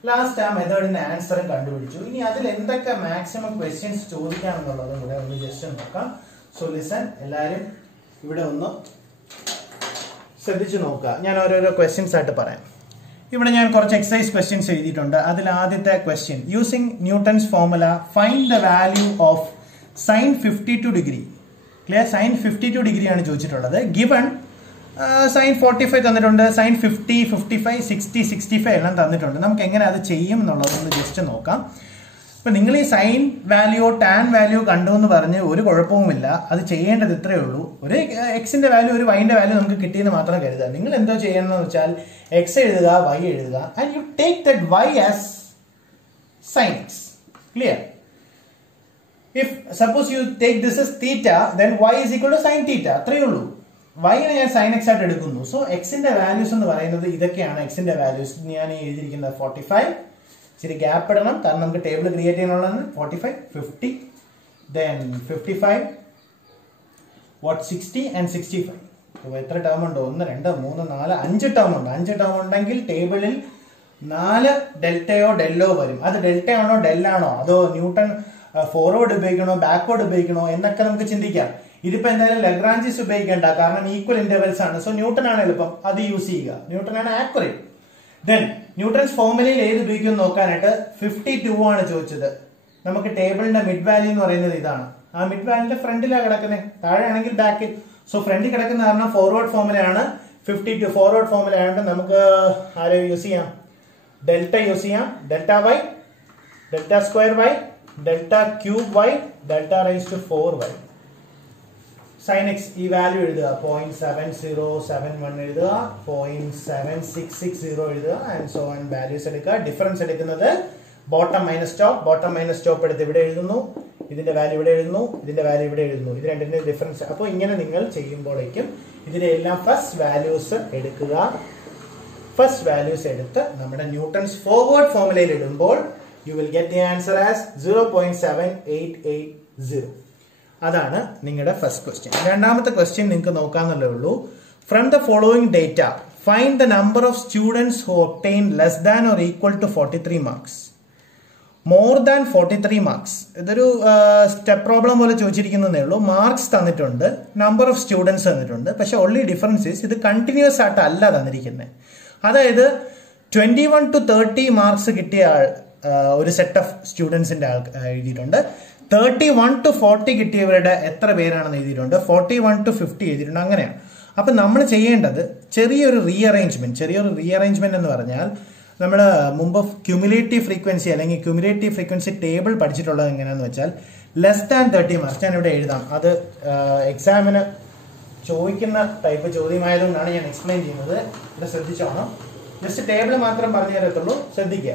ലാസ്റ്റ് ആ മെത്തേഡിന്റെ ആൻസറും കണ്ടുപിടിച്ചു. ഇനി അതിൽ എന്തൊക്കെ മാക്സിമം ക്വസ്റ്റ്യൻസ് ചോദിക്കാമെന്നുള്ളതും കൂടെ ഒന്ന് ജസ്റ്റ് നോക്കാം. സോ ലിസൺ, എല്ലാവരും ഇവിടെ ഒന്ന് ശ്രദ്ധിച്ചു നോക്കുക. ഞാൻ ഓരോരോ ക്വസ്റ്റ്യൻസ് ആയിട്ട് പറയാം. ഇവിടെ ഞാൻ കുറച്ച് എക്സസൈസ് ക്വസ്റ്റ്യൻസ് എഴുതിയിട്ടുണ്ട്. അതിൽ ആദ്യത്തെ question, using Newton's formula find the value of sine 52 degree. Clear? Sine 52 degree ആണ് ചോദിച്ചിട്ടുള്ളത്. ഗിവൺ സൈൻ 45 തന്നിട്ടുണ്ട്, സൈൻ 50, 55, 60, 65 എല്ലാം തന്നിട്ടുണ്ട്. നമുക്ക് എങ്ങനെ അത് ചെയ്യും എന്നുള്ളതൊന്ന് ജസ്റ്റ് നോക്കാം. ഇപ്പൊ നിങ്ങൾ ഈ സൈൻ വാല്യൂ ടാൻ വാല്യൂ കണ്ടു എന്ന് പറഞ്ഞ് ഒരു കുഴപ്പവുമില്ല. അത് ചെയ്യേണ്ടത് ഇത്രയേ ഉള്ളൂ. ഒരു എക്സിന്റെ വാല്യൂ ഒരു വൈന്റെ വാല്യൂ നമുക്ക് കിട്ടിയെന്ന് മാത്രം കരുതുക. നിങ്ങൾ എന്തോ ചെയ്യണമെന്ന് വെച്ചാൽ എക്സ് എഴുതുക, വൈ എഴുതുക, and you take that y as sine x. Clear? If suppose you take this as theta, then y is equal to sin theta. അത്രയേ ഉള്ളൂ. y നെ ഞാൻ sin x ആയിട്ട് എടുക്കുന്നു. സോ എക്സിന്റെ വാല്യൂസ് എന്ന് പറയുന്നത് ഇതൊക്കെയാണ്. എക്സിന്റെ വാല്യൂസ് ഞാൻ എഴുതിയിരിക്കുന്നത് 45. ഇച്ചിരി ഗ്യാപ്പ് ഇടണം, കാരണം നമുക്ക് ടേബിൾ ക്രിയേറ്റ് ചെയ്യാനുള്ളതാണ്. 45, 50, then 55, 60 and 65. എത്ര ടേം ഉണ്ട്? 1, 2, 3, 4, 5 ടേം ഉണ്ട്. 5 ടേം ഉണ്ടെങ്കിൽ ടേബിളിൽ 4 ഡെൽറ്റയോ ഡെല്ലോ വരും. അത് ഡെൽറ്റ ആണോ ഡെല്ലാണോ, അതോ ന്യൂട്ടൺ ഫോർവേഡ് ഉപയോഗിക്കണോ ബാക്ക്വേർഡ് ഉപയോഗിക്കണോ എന്നൊക്കെ നമുക്ക് ചിന്തിക്കാം. ഇതിപ്പോ എന്തായാലും ലഗ്രാഞ്ചീസ് ഉപയോഗിക്കേണ്ട, കാരണം ഈക്വൽ ഇന്റർവെൽസ് ആണ്. സോ ന്യൂട്ടൺ ആണ് എളുപ്പം, അത് യൂസ് ചെയ്യുക. ന്യൂട്ടൺ ആണ് ആക്യുറേറ്റ്. ദെൻ ന്യൂട്ടൺസ് ഫോർമുലയിൽ ഏത് ഉപയോഗിക്കും നോക്കാനായിട്ട് 52 ആണ് ചോദിച്ചത്. നമുക്ക് ടേബിളിന്റെ മിഡ് വാല്യൂ എന്ന് പറയുന്നത് ഇതാണ്. ആ മിഡ് വാല്യൂന്റെ ഫ്രണ്ടിലാണ് കിടക്കുന്നത്, താഴെ ആണെങ്കിൽ ബാക്കിൽ. സോ ഫ്രണ്ടിൽ കിടക്കുന്ന കാരണം ഫോർവേഡ് ഫോർമുലയാണ്. 52 ഫോർവേഡ് ഫോർമുല ആയതുകൊണ്ട് നമുക്ക് ആരെ യൂസ് ചെയ്യാം? ഡെൽറ്റ യൂസ് ചെയ്യാം. Delta y, delta square y, delta cube y, delta rise to 4y. Sine x ഈ വാല്യൂ എഴുതുക. 0.7071 എഴുതുക, 0.7660 എഴുതുക, ആൻഡ് സോ ഓൺ വാല്യൂസ് എടുക്കുക. ഡിഫറൻസ് എടുക്കുന്നത് ബോട്ടം മൈനസ് ടോപ്പ് എടുത്ത് ഇവിടെ എഴുതുന്നു. ഇതിന്റെ വാല്യൂ ഇവിടെ എഴുതുന്നു, ഇതിന്റെ വാല്യൂ ഇവിടെ എഴുതുന്നു. ഇത് രണ്ടിന്റെ ഡിഫറൻസ്. അപ്പോൾ ഇങ്ങനെ നിങ്ങൾ ചെയ്യുമ്പോഴേക്കും ഇതിന്റെ എല്ലാം ഫസ്റ്റ് വാല്യൂസ് എടുക്കുക. ഫസ്റ്റ് വാല്യൂസ് എടുത്ത് നമ്മുടെ ന്യൂട്ടൺസ് ഫോർവേഡ് ഫോർമുലയിൽ ഇടുമ്പോൾ you will get the answer as 0.7880. അതാണ് നിങ്ങളുടെ ഫസ്റ്റ് ക്വസ്റ്റ്യൻ. രണ്ടാമത്തെ ക്വസ്റ്റ്യൻ നിങ്ങൾക്ക് നോക്കാന്നുള്ളേ ഉള്ളൂ. From the following data find the number of students who obtain less than or equal to 43 marks. More than 43 marks. ഇതൊരു step problem പോലെ ചോദിച്ചിരിക്കുന്നതേ ഉള്ളൂ. മാർക്സ് തന്നിട്ടുണ്ട്, നമ്പർ ഓഫ് സ്റ്റുഡൻസ് തന്നിട്ടുണ്ട്. പക്ഷെ ഓൺലി ഡിഫറൻസ് ഈസ് ഇത് കണ്ടിന്യൂസ് ആയിട്ട് അല്ല തന്നിരിക്കുന്നത്. അതായത് 21 to 30 മാർക്സ് കിട്ടിയ ഒരു സെറ്റ് ഓഫ് സ്റ്റുഡൻസിന്റെ എഴുതിയിട്ടുണ്ട്. 31 to 40 കിട്ടിയവരുടെ എത്ര പേരാണെന്ന് എഴുതിയിട്ടുണ്ട്. 41 to 50 എഴുതിയിട്ടുണ്ട്. അങ്ങനെയാണ്. അപ്പൊ നമ്മൾ ചെയ്യേണ്ടത് ചെറിയൊരു റീഅറേഞ്ച്മെന്റ് എന്ന് പറഞ്ഞാൽ നമ്മൾ മുമ്പ് ക്യുമുലേറ്റീവ് ഫ്രീക്വൻസി അല്ലെങ്കിൽ ക്യുമുലേറ്റീവ് ഫ്രീക്വൻസി ടേബിൾ പഠിച്ചിട്ടുള്ളത് എങ്ങനെയാണെന്ന് വെച്ചാൽ ലെസ് ദാൻ 30 മാർക്സ്. ഞാൻ ഇവിടെ എഴുതാം. അത് എക്സാമിന് ചോദിക്കുന്ന ടൈപ്പ് ചോദ്യമായതുകൊണ്ടാണ് ഞാൻ എക്സ്പ്ലെയിൻ ചെയ്യുന്നത്. ഇവിടെ ശ്രദ്ധിച്ചോണം. ജസ്റ്റ് ടേബിൾ മാത്രം പറഞ്ഞു തരത്തുള്ളൂ, ശ്രദ്ധിക്കുക.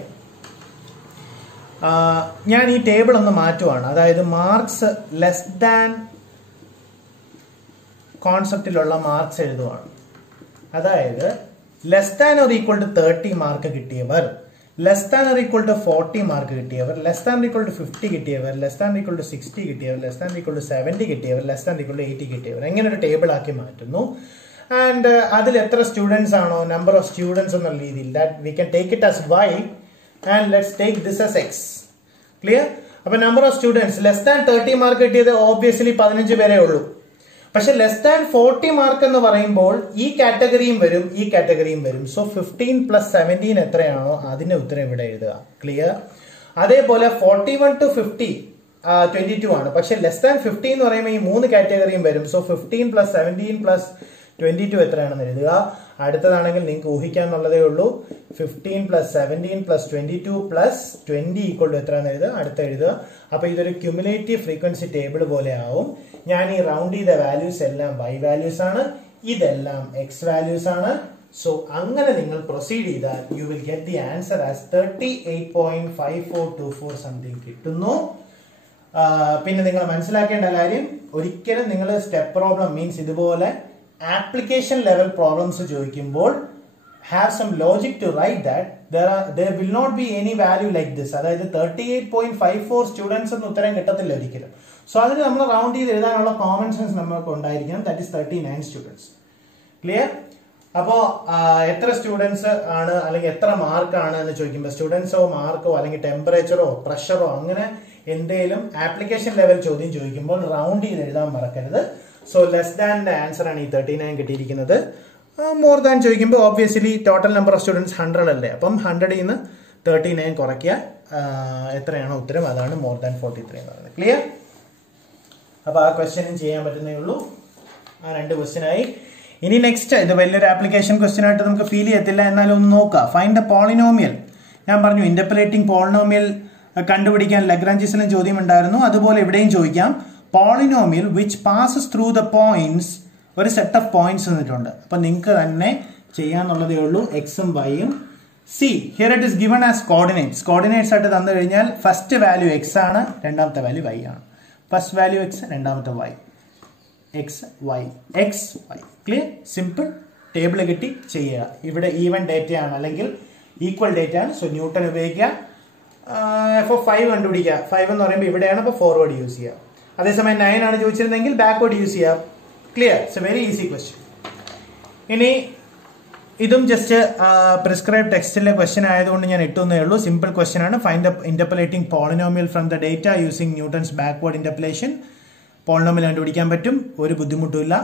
ഞാൻ ഈ ടേബിൾ ഒന്ന് മാറ്റുവാണ്. അതായത് മാർക്സ് ലെസ് ദാൻ കോൺസെപ്റ്റിലുള്ള മാർക്സ് എഴുതുവാണ്. അതായത് less than or equal to 30 mark കിട്ടിയവർ, less than or equal to 40 mark കിട്ടിയവർ, ലെസ് ദാൻ ഈക്വൽ ടു 50 കിട്ടിയവർ, ലെസ് ദാൻ ഈക്വൽ ടു 60 കിട്ടിയവർ, ലെസ് ദാൻ ഈക്വൽ ടു 70 കിട്ടിയവർ, ലെസ് ദാൻ ഈക്വൽ ടു 80 കിട്ടിയവർ, എങ്ങനെ ഒരു ടേബിൾ ആക്കി മാറ്റുന്നു. ആൻഡ് അതിൽ എത്ര സ്റ്റുഡൻസ് ആണോ, നമ്പർ ഓഫ് സ്റ്റുഡൻസ് എന്നുള്ള രീതിയിൽ that we can take it as y and let's take this as x. Clear? അപ്പൊ number of students less than 30 mark കിട്ടിയത് ഓബ്വിയസ്ലി 15 പേരേ ഉള്ളൂ. പക്ഷെ ലെസ് ദാൻ 40 മാർക്ക് എന്ന് പറയുമ്പോൾ ഈ കാറ്റഗറിയും വരും, ഈ കാറ്റഗറിയും വരും. സോ 15 + 17 എത്രയാണോ അതിന്റെ ഉത്തരം ഇവിടെ എഴുതുക. ക്ലിയർ? അതേപോലെ 41 to 50 22 ആണ്. പക്ഷെ ലെസ് ദാൻ 50 എന്ന് പറയുമ്പോൾ ഈ 3 കാറ്റഗറിയും വരും. സോ 15 + 17 + 22 എത്രയാണെന്ന് എഴുതുക. അടുത്തതാണെങ്കിൽ നിങ്ങൾക്ക് ഊഹിക്കാന്നുള്ളതേ ഉള്ളൂ. 15 + 17 + 22 + 20 = എത്രയാണെന്ന് എഴുതുക. അടുത്ത എഴുതുക. അപ്പൊ ഇതൊരു ക്യുമുലേറ്റീവ് ഫ്രീക്വൻസി ടേബിൾ പോലെ ആവും. ഞാൻ ഈ റൗണ്ട് ചെയ്ത വാല്യൂസ് എല്ലാം y വാല്യൂസ് ആണ്, ഇതെല്ലാം x വാല്യൂസ് ആണ്. സോ അങ്ങനെ നിങ്ങൾ പ്രൊസീഡ് ചെയ്താൽ you will get the answer as 38.5424 something കിട്ടുന്നു. പിന്നെ നിങ്ങൾ മനസ്സിലാക്കേണ്ട കാര്യം, ഒരിക്കലും നിങ്ങൾ സ്റ്റെപ്പ് പ്രോബ്ലം മീൻസ് ഇതുപോലെ ആപ്ലിക്കേഷൻ ലെവൽ പ്രോബ്ലംസ് ചോദിക്കുമ്പോൾ have some logic to write that there will not be any value like this. അതായത് 38.54 സ്റ്റുഡൻസ് എന്ന് ഉത്തരം കിട്ടത്തില്ല ഒരിക്കലും. സോ അതിന് നമ്മൾ റൗണ്ട് ചെയ്ത് എഴുതാനുള്ള കോമൺ സെൻസ് നമുക്ക് ഉണ്ടായിരിക്കണം. That is 39 students. ക്ലിയർ? അപ്പോ എത്ര സ്റ്റുഡൻസ് ആണ് അല്ലെങ്കിൽ എത്ര മാർക്കാണ് എന്ന് ചോദിക്കുമ്പോൾ സ്റ്റുഡൻസോ മാർക്കോ അല്ലെങ്കിൽ ടെമ്പറേച്ചറോ പ്രഷറോ അങ്ങനെ എന്തെങ്കിലും ആപ്ലിക്കേഷൻ ലെവൽ ചോദ്യം ചോദിക്കുമ്പോൾ റൗണ്ട് ചെയ്ത് എഴുതാൻ മറക്കരുത്. സോ ലെസ് ദാൻ്റെ ആൻസർ ആണ് ഈ 39 കിട്ടിയിരിക്കുന്നത്. മോർ ദാൻ ചോദിക്കുമ്പോൾ obviously total number of students 100 അല്ലേ. അപ്പം 100ൽ നിന്ന് 39 കുറയ്ക്കുക. എത്രയാണോ ഉത്തരം അതാണ് മോർ ദാൻ 43 എന്ന് പറയുന്നത്. ക്ലിയർ? അപ്പോൾ ആ ക്വസ്റ്റ്യനും ചെയ്യാൻ പറ്റുന്നേ ഉള്ളൂ. ആ 2 ക്വസ്റ്റ്യനായി. ഇനി നെക്സ്റ്റ്, ഇത് വലിയൊരു ആപ്ലിക്കേഷൻ ക്വസ്റ്റ്യൻ ആയിട്ട് നമുക്ക് ഫീൽ ചെയ്യത്തില്ല, എന്നാലും ഒന്ന് നോക്കുക. Find the polynomial. ഞാൻ പറഞ്ഞു ഇന്റർപോളേറ്റിംഗ് പോളിനോമിയൽ കണ്ടുപിടിക്കാൻ ലഗ്രാഞ്ചിസിലും ചോദ്യം ഉണ്ടായിരുന്നു. അതുപോലെ ഇവിടെയും ചോദിക്കാം. Polynomial which passes through the points, ഒരു സെറ്റ് ഓഫ് പോയിന്റ്സ് തന്നിട്ടുണ്ട്. അപ്പൊ നിങ്ങൾക്ക് തന്നെ ചെയ്യാന്നുള്ളതേ ഉള്ളൂ. എക്സും വൈയും. See here it is given as coordinates. Coordinates ആയിട്ട് തന്നു കഴിഞ്ഞാൽ ഫസ്റ്റ് വാല്യൂ എക്സ് ആണ്, രണ്ടാമത്തെ വാല്യൂ വൈ ആണ്. ഫസ്റ്റ് വാല്യൂ എക്സ്, രണ്ടാമത്തെ y. X y x y. Clear? Simple. Table കിട്ടി ചെയ്യുക. ഇവിടെ ഈവൻ ഡേറ്റ ആണ് അല്ലെങ്കിൽ ഈക്വൽ ഡേറ്റ ആണ്. സോ ന്യൂട്ടൺ ഉപയോഗിക്കുക. f(5) കണ്ടുപിടിക്കുക. 5 എന്ന് പറയുമ്പോൾ ഇവിടെയാണ്, അപ്പോൾ ഫോർവേഡ് യൂസ് ചെയ്യുക. അതേസമയം 9 ആണ് ചോദിച്ചിരുന്നെങ്കിൽ ബാക്ക്വേർഡ് യൂസ് ചെയ്യാം. Clear? It's A very easy question. ഇനി ഇതും ജസ്റ്റ് പ്രിസ്ക്രൈബ് ടെക്സ്റ്റിലെ ക്വസ്റ്റ്യൻ ആയതുകൊണ്ട് ഞാൻ ഇട്ടുന്നേ ഉള്ളൂ. സിമ്പിൾ ക്വസ്റ്റ്യൻ ആണ്. Find the interpolating polynomial from the data using Newton's backward interpolation. Polynomial കണ്ടുപിടിക്കാൻ പറ്റും, ഒരു ബുദ്ധിമുട്ടുമില്ല.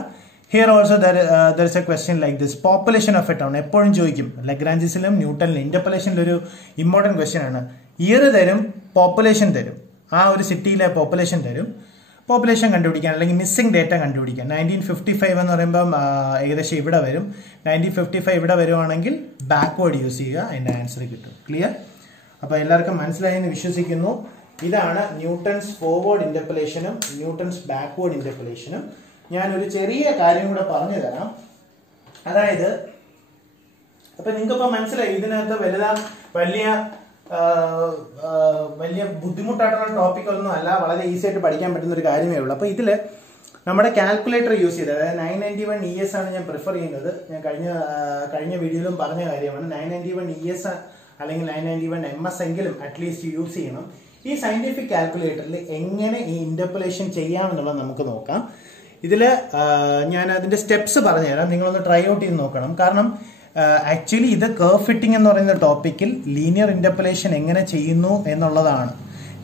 Here also there is a question like this. Population of a town എപ്പോഴും ചോദിക്കും. ലഗ്രാഞ്ചിസിലും ന്യൂട്ടണിലും ഇന്റർപോളേഷനിൽ ഒരു ഇമ്പോർട്ടൻറ്റ് ക്വസ്റ്റ്യൻ ആണ്. ഇയർ തരും, പോപ്പുലേഷൻ തരും, ആ ഒരു സിറ്റിയിലെ പോപ്പുലേഷൻ തരും. പോപ്പുലേഷൻ കണ്ടുപിടിക്കാൻ അല്ലെങ്കിൽ മിസ്സിംഗ് ഡേറ്റ കണ്ടുപിടിക്കാൻ 1955 എന്ന് പറയുമ്പോൾ ഏകദേശം ഇവിടെ വരും. 1955 ഇവിടെ വരുവാണെങ്കിൽ ബാക്ക്വേർഡ് യൂസ് ചെയ്യുക, അതിൻ്റെ ആൻസർ കിട്ടും. ക്ലിയർ? അപ്പോൾ എല്ലാവർക്കും മനസ്സിലായി എന്ന് വിശ്വസിക്കുന്നു. ഇതാണ് ന്യൂട്ടൺസ് ഫോർവേഡ് ഇന്റർപോളേഷനും ന്യൂട്ടൺസ് ബാക്ക്വേർഡ് ഇന്റർപോളേഷനും. ഞാനൊരു ചെറിയ കാര്യം കൂടെ പറഞ്ഞു തരാം. അതായത് അപ്പൊ നിങ്ങൾക്കിപ്പോൾ മനസ്സിലായി ഇതിനകത്ത് വലിയ ബുദ്ധിമുട്ടായിട്ടുള്ള ടോപ്പിക് ഒന്നും അല്ല, വളരെ ഈസി ആയിട്ട് പഠിക്കാൻ പറ്റുന്ന ഒരു കാര്യമേ ഉള്ളൂ. അപ്പോൾ ഇതിൽ നമ്മുടെ കാൽക്കുലേറ്റർ യൂസ് ചെയ്ത്, അതായത് 991 ES ആണ് ഞാൻ പ്രിഫർ ചെയ്യുന്നത്. ഞാൻ കഴിഞ്ഞ വീഡിയോയിലും പറഞ്ഞ കാര്യമാണ്. 991 ES അല്ലെങ്കിൽ 991 MS എങ്കിലും അറ്റ്ലീസ്റ്റ് യൂസ് ചെയ്യണം. ഈ സയന്റിഫിക് കാൽക്കുലേറ്ററിൽ എങ്ങനെ ഈ ഇന്റർപോളേഷൻ ചെയ്യാമെന്നുള്ളത് നമുക്ക് നോക്കാം. ഇതിൽ ഞാൻ അതിന്റെ സ്റ്റെപ്സ് പറഞ്ഞുതരാം. നിങ്ങളൊന്ന് ട്രൈ ഔട്ട് ചെയ്ത് നോക്കണം. കാരണം ആക്ച്വലി ഇത് കർവ് ഫിറ്റിംഗ് എന്ന് പറയുന്ന ടോപ്പിക്കിൽ ലീനിയർ ഇന്റർപോളേഷൻ എങ്ങനെ ചെയ്യുന്നു എന്നുള്ളതാണ്.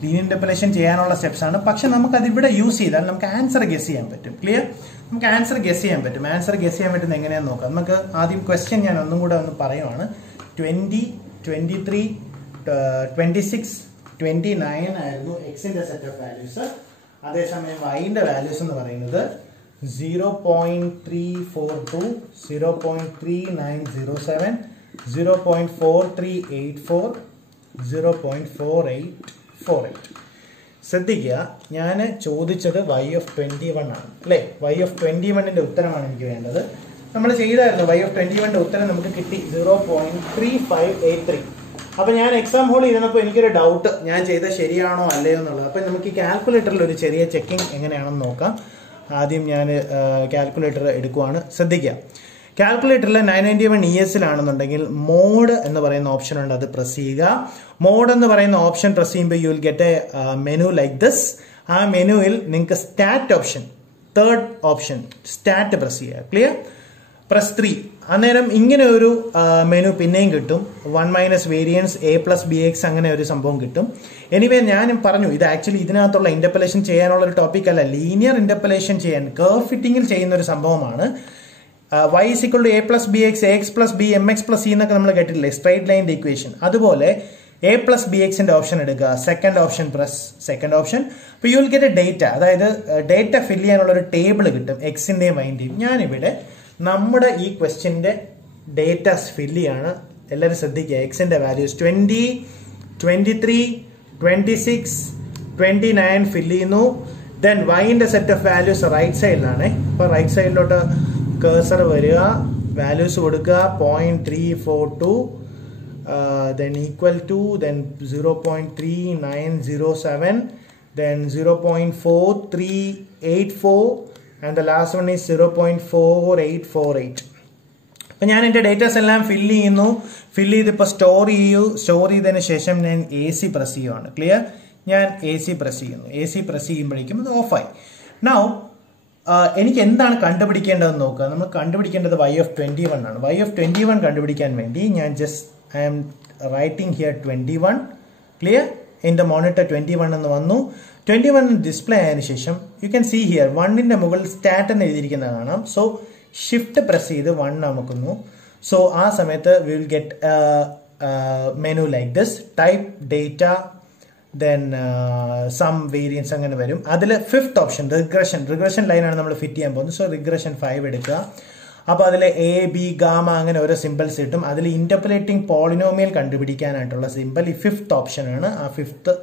ലീനിയർ ഇന്റർപോളേഷൻ ചെയ്യാനുള്ള സ്റ്റെപ്സ് ആണ്. പക്ഷെ നമുക്ക് അത് ഇവിടെ യൂസ് ചെയ്താൽ നമുക്ക് ആൻസർ ഗസ് ചെയ്യാൻ പറ്റും. ക്ലിയർ? നമുക്ക് ആൻസർ ഗസ് ചെയ്യാൻ പറ്റും. ആൻസർ ഗസ് ചെയ്യാൻ പറ്റുന്ന എങ്ങനെയാണെന്ന് നോക്കാം. നമുക്ക് ആദ്യം ക്വസ്റ്റ്യൻ ഞാൻ ഒന്നും കൂടെ ഒന്ന് പറയുവാണ്. 20, 23, 26, 29 ആയിരുന്നു എക്സിന്റെ സെറ്റ് ഓഫ് വാല്യൂസ്. അതേസമയം വൈന്റെ വാല്യൂസ് എന്ന് പറയുന്നത് 0.342, 0.3907, 0.4384, 0.4848. ശ്രദ്ധിക്കുക, ഞാൻ ചോദിച്ചത് y of 21 ആണ് അല്ലേ? y of 21ന്റെ ഉത്തരമാണ് എനിക്ക് വേണ്ടത്. നമ്മൾ ചെയ്തായിരുന്നു y of 21ന്റെ ഉത്തരം നമുക്ക് കിട്ടി 0.3583. അപ്പൊ ഞാൻ എക്സാം ഹോളിൽ ഇരുന്നപ്പോൾ എനിക്കൊരു ഡൗട്ട്, ഞാൻ ചെയ്ത ശരിയാണോ അല്ലയോ എന്നുള്ളത്. അപ്പൊ നമുക്ക് ഈ കാൽക്കുലേറ്ററിൽ ഒരു ചെറിയ ചെക്കിംഗ് എങ്ങനെയാണെന്ന് നോക്കാം. ആദ്യം ഞാൻ കാൽക്കുലേറ്റർ എടുക്കുവാണ്. ശ്രദ്ധിക്കുക, കാൽക്കുലേറ്ററിൽ 991 ESലാണെന്നുണ്ടെങ്കിൽ മോഡ് എന്ന് പറയുന്ന ഓപ്ഷൻ ഉണ്ട്, അത് പ്രസ് ചെയ്യുക. മോഡ് എന്ന് പറയുന്ന ഓപ്ഷൻ പ്രസ് ചെയ്യുമ്പോൾ you will get A menu like this. ആ മെനുവിൽ നിങ്ങൾക്ക് stat option, third option stat press ചെയ്യുക. ക്ലിയർ? പ്രസ് 3. അന്നേരം ഇങ്ങനെ ഒരു മെനു പിന്നെയും കിട്ടും. 1 - വേരിയൻസ് A+BX അങ്ങനെ ഒരു സംഭവം കിട്ടും. എനിവേ ഞാൻ പറഞ്ഞു, ഇത് ആക്ച്വലി ഇതിനകത്തുള്ള ഇന്റർപോളേഷൻ ചെയ്യാനുള്ള ഒരു ടോപ്പിക് അല്ല. ലീനിയർ ഇന്റർപോളേഷൻ ചെയ്യാൻ കർവ് ഫിറ്റിംഗിൽ ചെയ്യുന്ന ഒരു സംഭവമാണ്. y = A+BX, AX+B, MX+C എന്നൊക്കെ നമ്മൾ കേട്ടിട്ടില്ലേ, സ്ട്രൈറ്റ് ലൈൻ്റെ ഇക്വേഷൻ. അതുപോലെ A+BXന്റെ ഓപ്ഷൻ എടുക്കുക. Second option press second option. അപ്പോൾ you will get a data, അതായത് ഡേറ്റ ഫില്ല് ചെയ്യാനുള്ള ഒരു ടേബിൾ കിട്ടും എക്സിന്റെയും വൈൻ്റെയും. ഞാനിവിടെ നമ്മുടെ ഈ ക്വസ്റ്റ്യൻ്റെ ഡേറ്റാസ് ഫില്ല് ചെയ്യാണ്. എല്ലാവരും ശ്രദ്ധിക്കുക, എക്സിന്റെ വാല്യൂസ് 20, 23, 26, 29 ഫില്ല് ചെയ്യുന്നു. ദെൻ വൈൻ്റെ സെറ്റ് ഓഫ് വാല്യൂസ് റൈറ്റ് സൈഡിലാണ്. അപ്പോൾ റൈറ്റ് സൈഡിലോട്ട് കേഴ്സർ വരിക, വാല്യൂസ് കൊടുക്കുക. 0.342, then equal to, then 0.3907, then 0.4384, and the last one is 0.4848. അപ്പം ഞാൻ എൻ്റെ ഡേറ്റാസ് എല്ലാം ഫില്ല് ചെയ്യുന്നു. ഫില്ല് ചെയ്തിപ്പോൾ സ്റ്റോർ ചെയ്തതിന് ശേഷം ഞാൻ AC പ്രസ് ചെയ്യുവാണ്. ക്ലിയർ? ഞാൻ AC പ്രസ് ചെയ്യുന്നു. AC പ്രസ് ചെയ്യുമ്പോഴേക്കും അത് ഓഫായി. നൗ എനിക്ക് എന്താണ് കണ്ടുപിടിക്കേണ്ടതെന്ന് നോക്കുക. നമ്മൾ കണ്ടുപിടിക്കേണ്ടത് y of 21 ആണ്. y of 21 കണ്ടുപിടിക്കാൻ വേണ്ടി ഞാൻ I am writing here 21. Clear? In the monitor 21 എന്ന് വന്നു. 21 ഡിസ്പ്ലേ ആയതിനു ശേഷം യു ക്യാൻ സീ ഹിയർ 1ന്റെ മുകളിൽ സ്റ്റാറ്റ് എന്ന് എഴുതിയിരിക്കുന്നത് കാണാം. സോ ഷിഫ്റ്റ് പ്രസ് ചെയ്ത് 1 അമക്കുന്നു. സോ ആ സമയത്ത് we will get menu like this. Type data, then some variance അങ്ങനെ വരും. അതിൽ ഫിഫ്ത്ത് ഓപ്ഷൻ റിഗ്രഷൻ ലൈനാണ് നമ്മൾ ഫിറ്റ് ചെയ്യാൻ പോകുന്നത്. സോ റിഗ്രഷൻ 5 എടുക്കുക. അപ്പോൾ അതിൽ A, B, ഗാമ അങ്ങനെ ഓരോ സിമ്പിൾസ് കിട്ടും. അതിൽ ഇന്റർപോളേറ്റിംഗ് പോളിനോമിയൽ കണ്ടുപിടിക്കാനായിട്ടുള്ള സിമ്പിൾ ഈ ഫിഫ്ത്ത് ഓപ്ഷനാണ്. ആ ഫിഫ്ത്ത്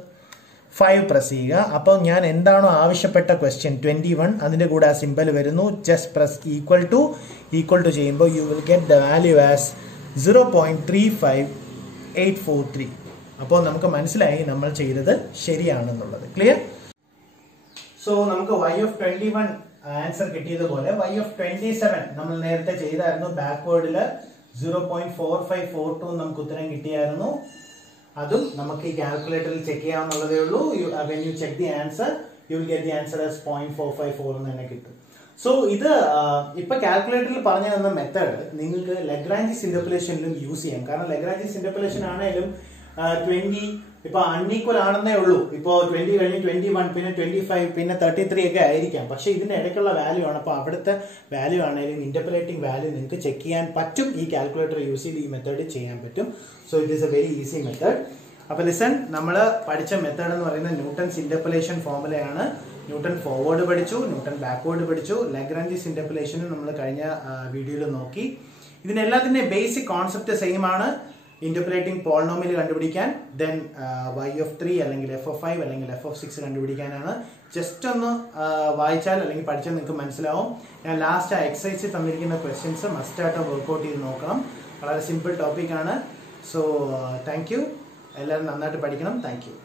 5 പ്രസ് ചെയ്യുക. അപ്പോൾ ഞാൻ എന്താണോ ആവശ്യപ്പെട്ട ക്വസ്റ്റ്യൻ 21, അതിൻ്റെ കൂടെ ആ സിമ്പിൾ വരുന്നു. ജസ്റ്റ് പ്രസ് ഈക്വൽ ടു ചെയ്യുമ്പോൾ you will get the value as 0.35843. അപ്പോൾ നമുക്ക് മനസ്സിലായി നമ്മൾ ചെയ്തത് ശരിയാണെന്നുള്ളത്. ക്ലിയർ? സോ നമുക്ക് y of 21 ആൻസർ കിട്ടിയതുപോലെ y of 27 നമ്മൾ നേരത്തെ ചെയ്തായിരുന്നു. ബാക്ക്വേർഡിൽ 0.4542 നമുക്ക് ഉത്തരം കിട്ടിയായിരുന്നു. അതും നമുക്ക് ഈ കാൽക്കുലേറ്ററിൽ ചെക്ക് ചെയ്യാവുന്നതേ ഉള്ളൂ. When you check the answer you will get the answer as 0.454 എന്ന് തന്നെ കിട്ടും. സോ ഇത് ഇപ്പൊ കാൽക്കുലേറ്ററിൽ പറഞ്ഞു തന്ന മെത്തേഡ് നിങ്ങൾക്ക് ലഗ്രാഞ്ചീസ് ഇന്റർപോളേഷനിലും യൂസ് ചെയ്യാം. കാരണം ലഗ്രാഞ്ചീസ് ഇന്റർപോളേഷൻ ആണെങ്കിലും 20 ഇപ്പൊ അൺഈക്വൽ ആണെന്നേ ഉള്ളൂ. ഇപ്പോ 20 കഴിഞ്ഞ് 21, പിന്നെ 25, പിന്നെ 33 ഒക്കെ ആയിരിക്കാം. പക്ഷെ ഇതിന്റെ ഇടയ്ക്കുള്ള വാല്യൂ ആണ്. അപ്പൊ അവിടുത്തെ വാല്യൂ ആണെങ്കിലും ഇന്റർപോളേറ്റിംഗ് വാല്യൂ നിങ്ങൾക്ക് ചെക്ക് ചെയ്യാൻ പറ്റും. ഈ കാൽക്കുലേറ്റർ യൂസ് ചെയ്ത് ഈ മെത്തേഡ് ചെയ്യാൻ പറ്റും. So it is A very easy method. അപ്പൊ ലിസൺ, നമ്മൾ പഠിച്ച മെത്തേഡ് എന്ന് പറയുന്നത് ന്യൂട്ടൺസ് ഇന്റർപോളേഷൻ ഫോർമുലയാണ്. ന്യൂട്ടൺ ഫോർവേഡ് പഠിച്ചു, ന്യൂട്ടൺ ബാക്ക്വേർഡ് പഠിച്ചു. ലഗ്രാഞ്ചീസ് ഇന്റർപോളേഷനും നമ്മൾ കഴിഞ്ഞ വീഡിയോയിൽ നോക്കി. ഇതിനെല്ലാത്തിന്റെ ബേസിക് കോൺസെപ്റ്റ് സെയിം ആണ്. ഇന്റർപോളേറ്റിംഗ് പോളിനോമിയൽ കണ്ടുപിടിക്കാൻ, ദെൻ y of 3 അല്ലെങ്കിൽ f of 5 അല്ലെങ്കിൽ f of 6 കണ്ടുപിടിക്കാനാണ്. ജസ്റ്റ് ഒന്ന് വായിച്ചാൽ അല്ലെങ്കിൽ പഠിച്ചാൽ നിങ്ങൾക്ക് മനസ്സിലാവും. ഞാൻ ലാസ്റ്റ് ആ എക്സസൈസിൽ തന്നിരിക്കുന്ന ക്വസ്റ്റ്യൻസ് മസ്റ്റായിട്ട് വർക്ക്ഔട്ട് ചെയ്ത് നോക്കണം. വളരെ സിമ്പിൾ ടോപ്പിക് ആണ്. So thank you. എല്ലാവരും നന്നായിട്ട് പഠിക്കണം. Thank you.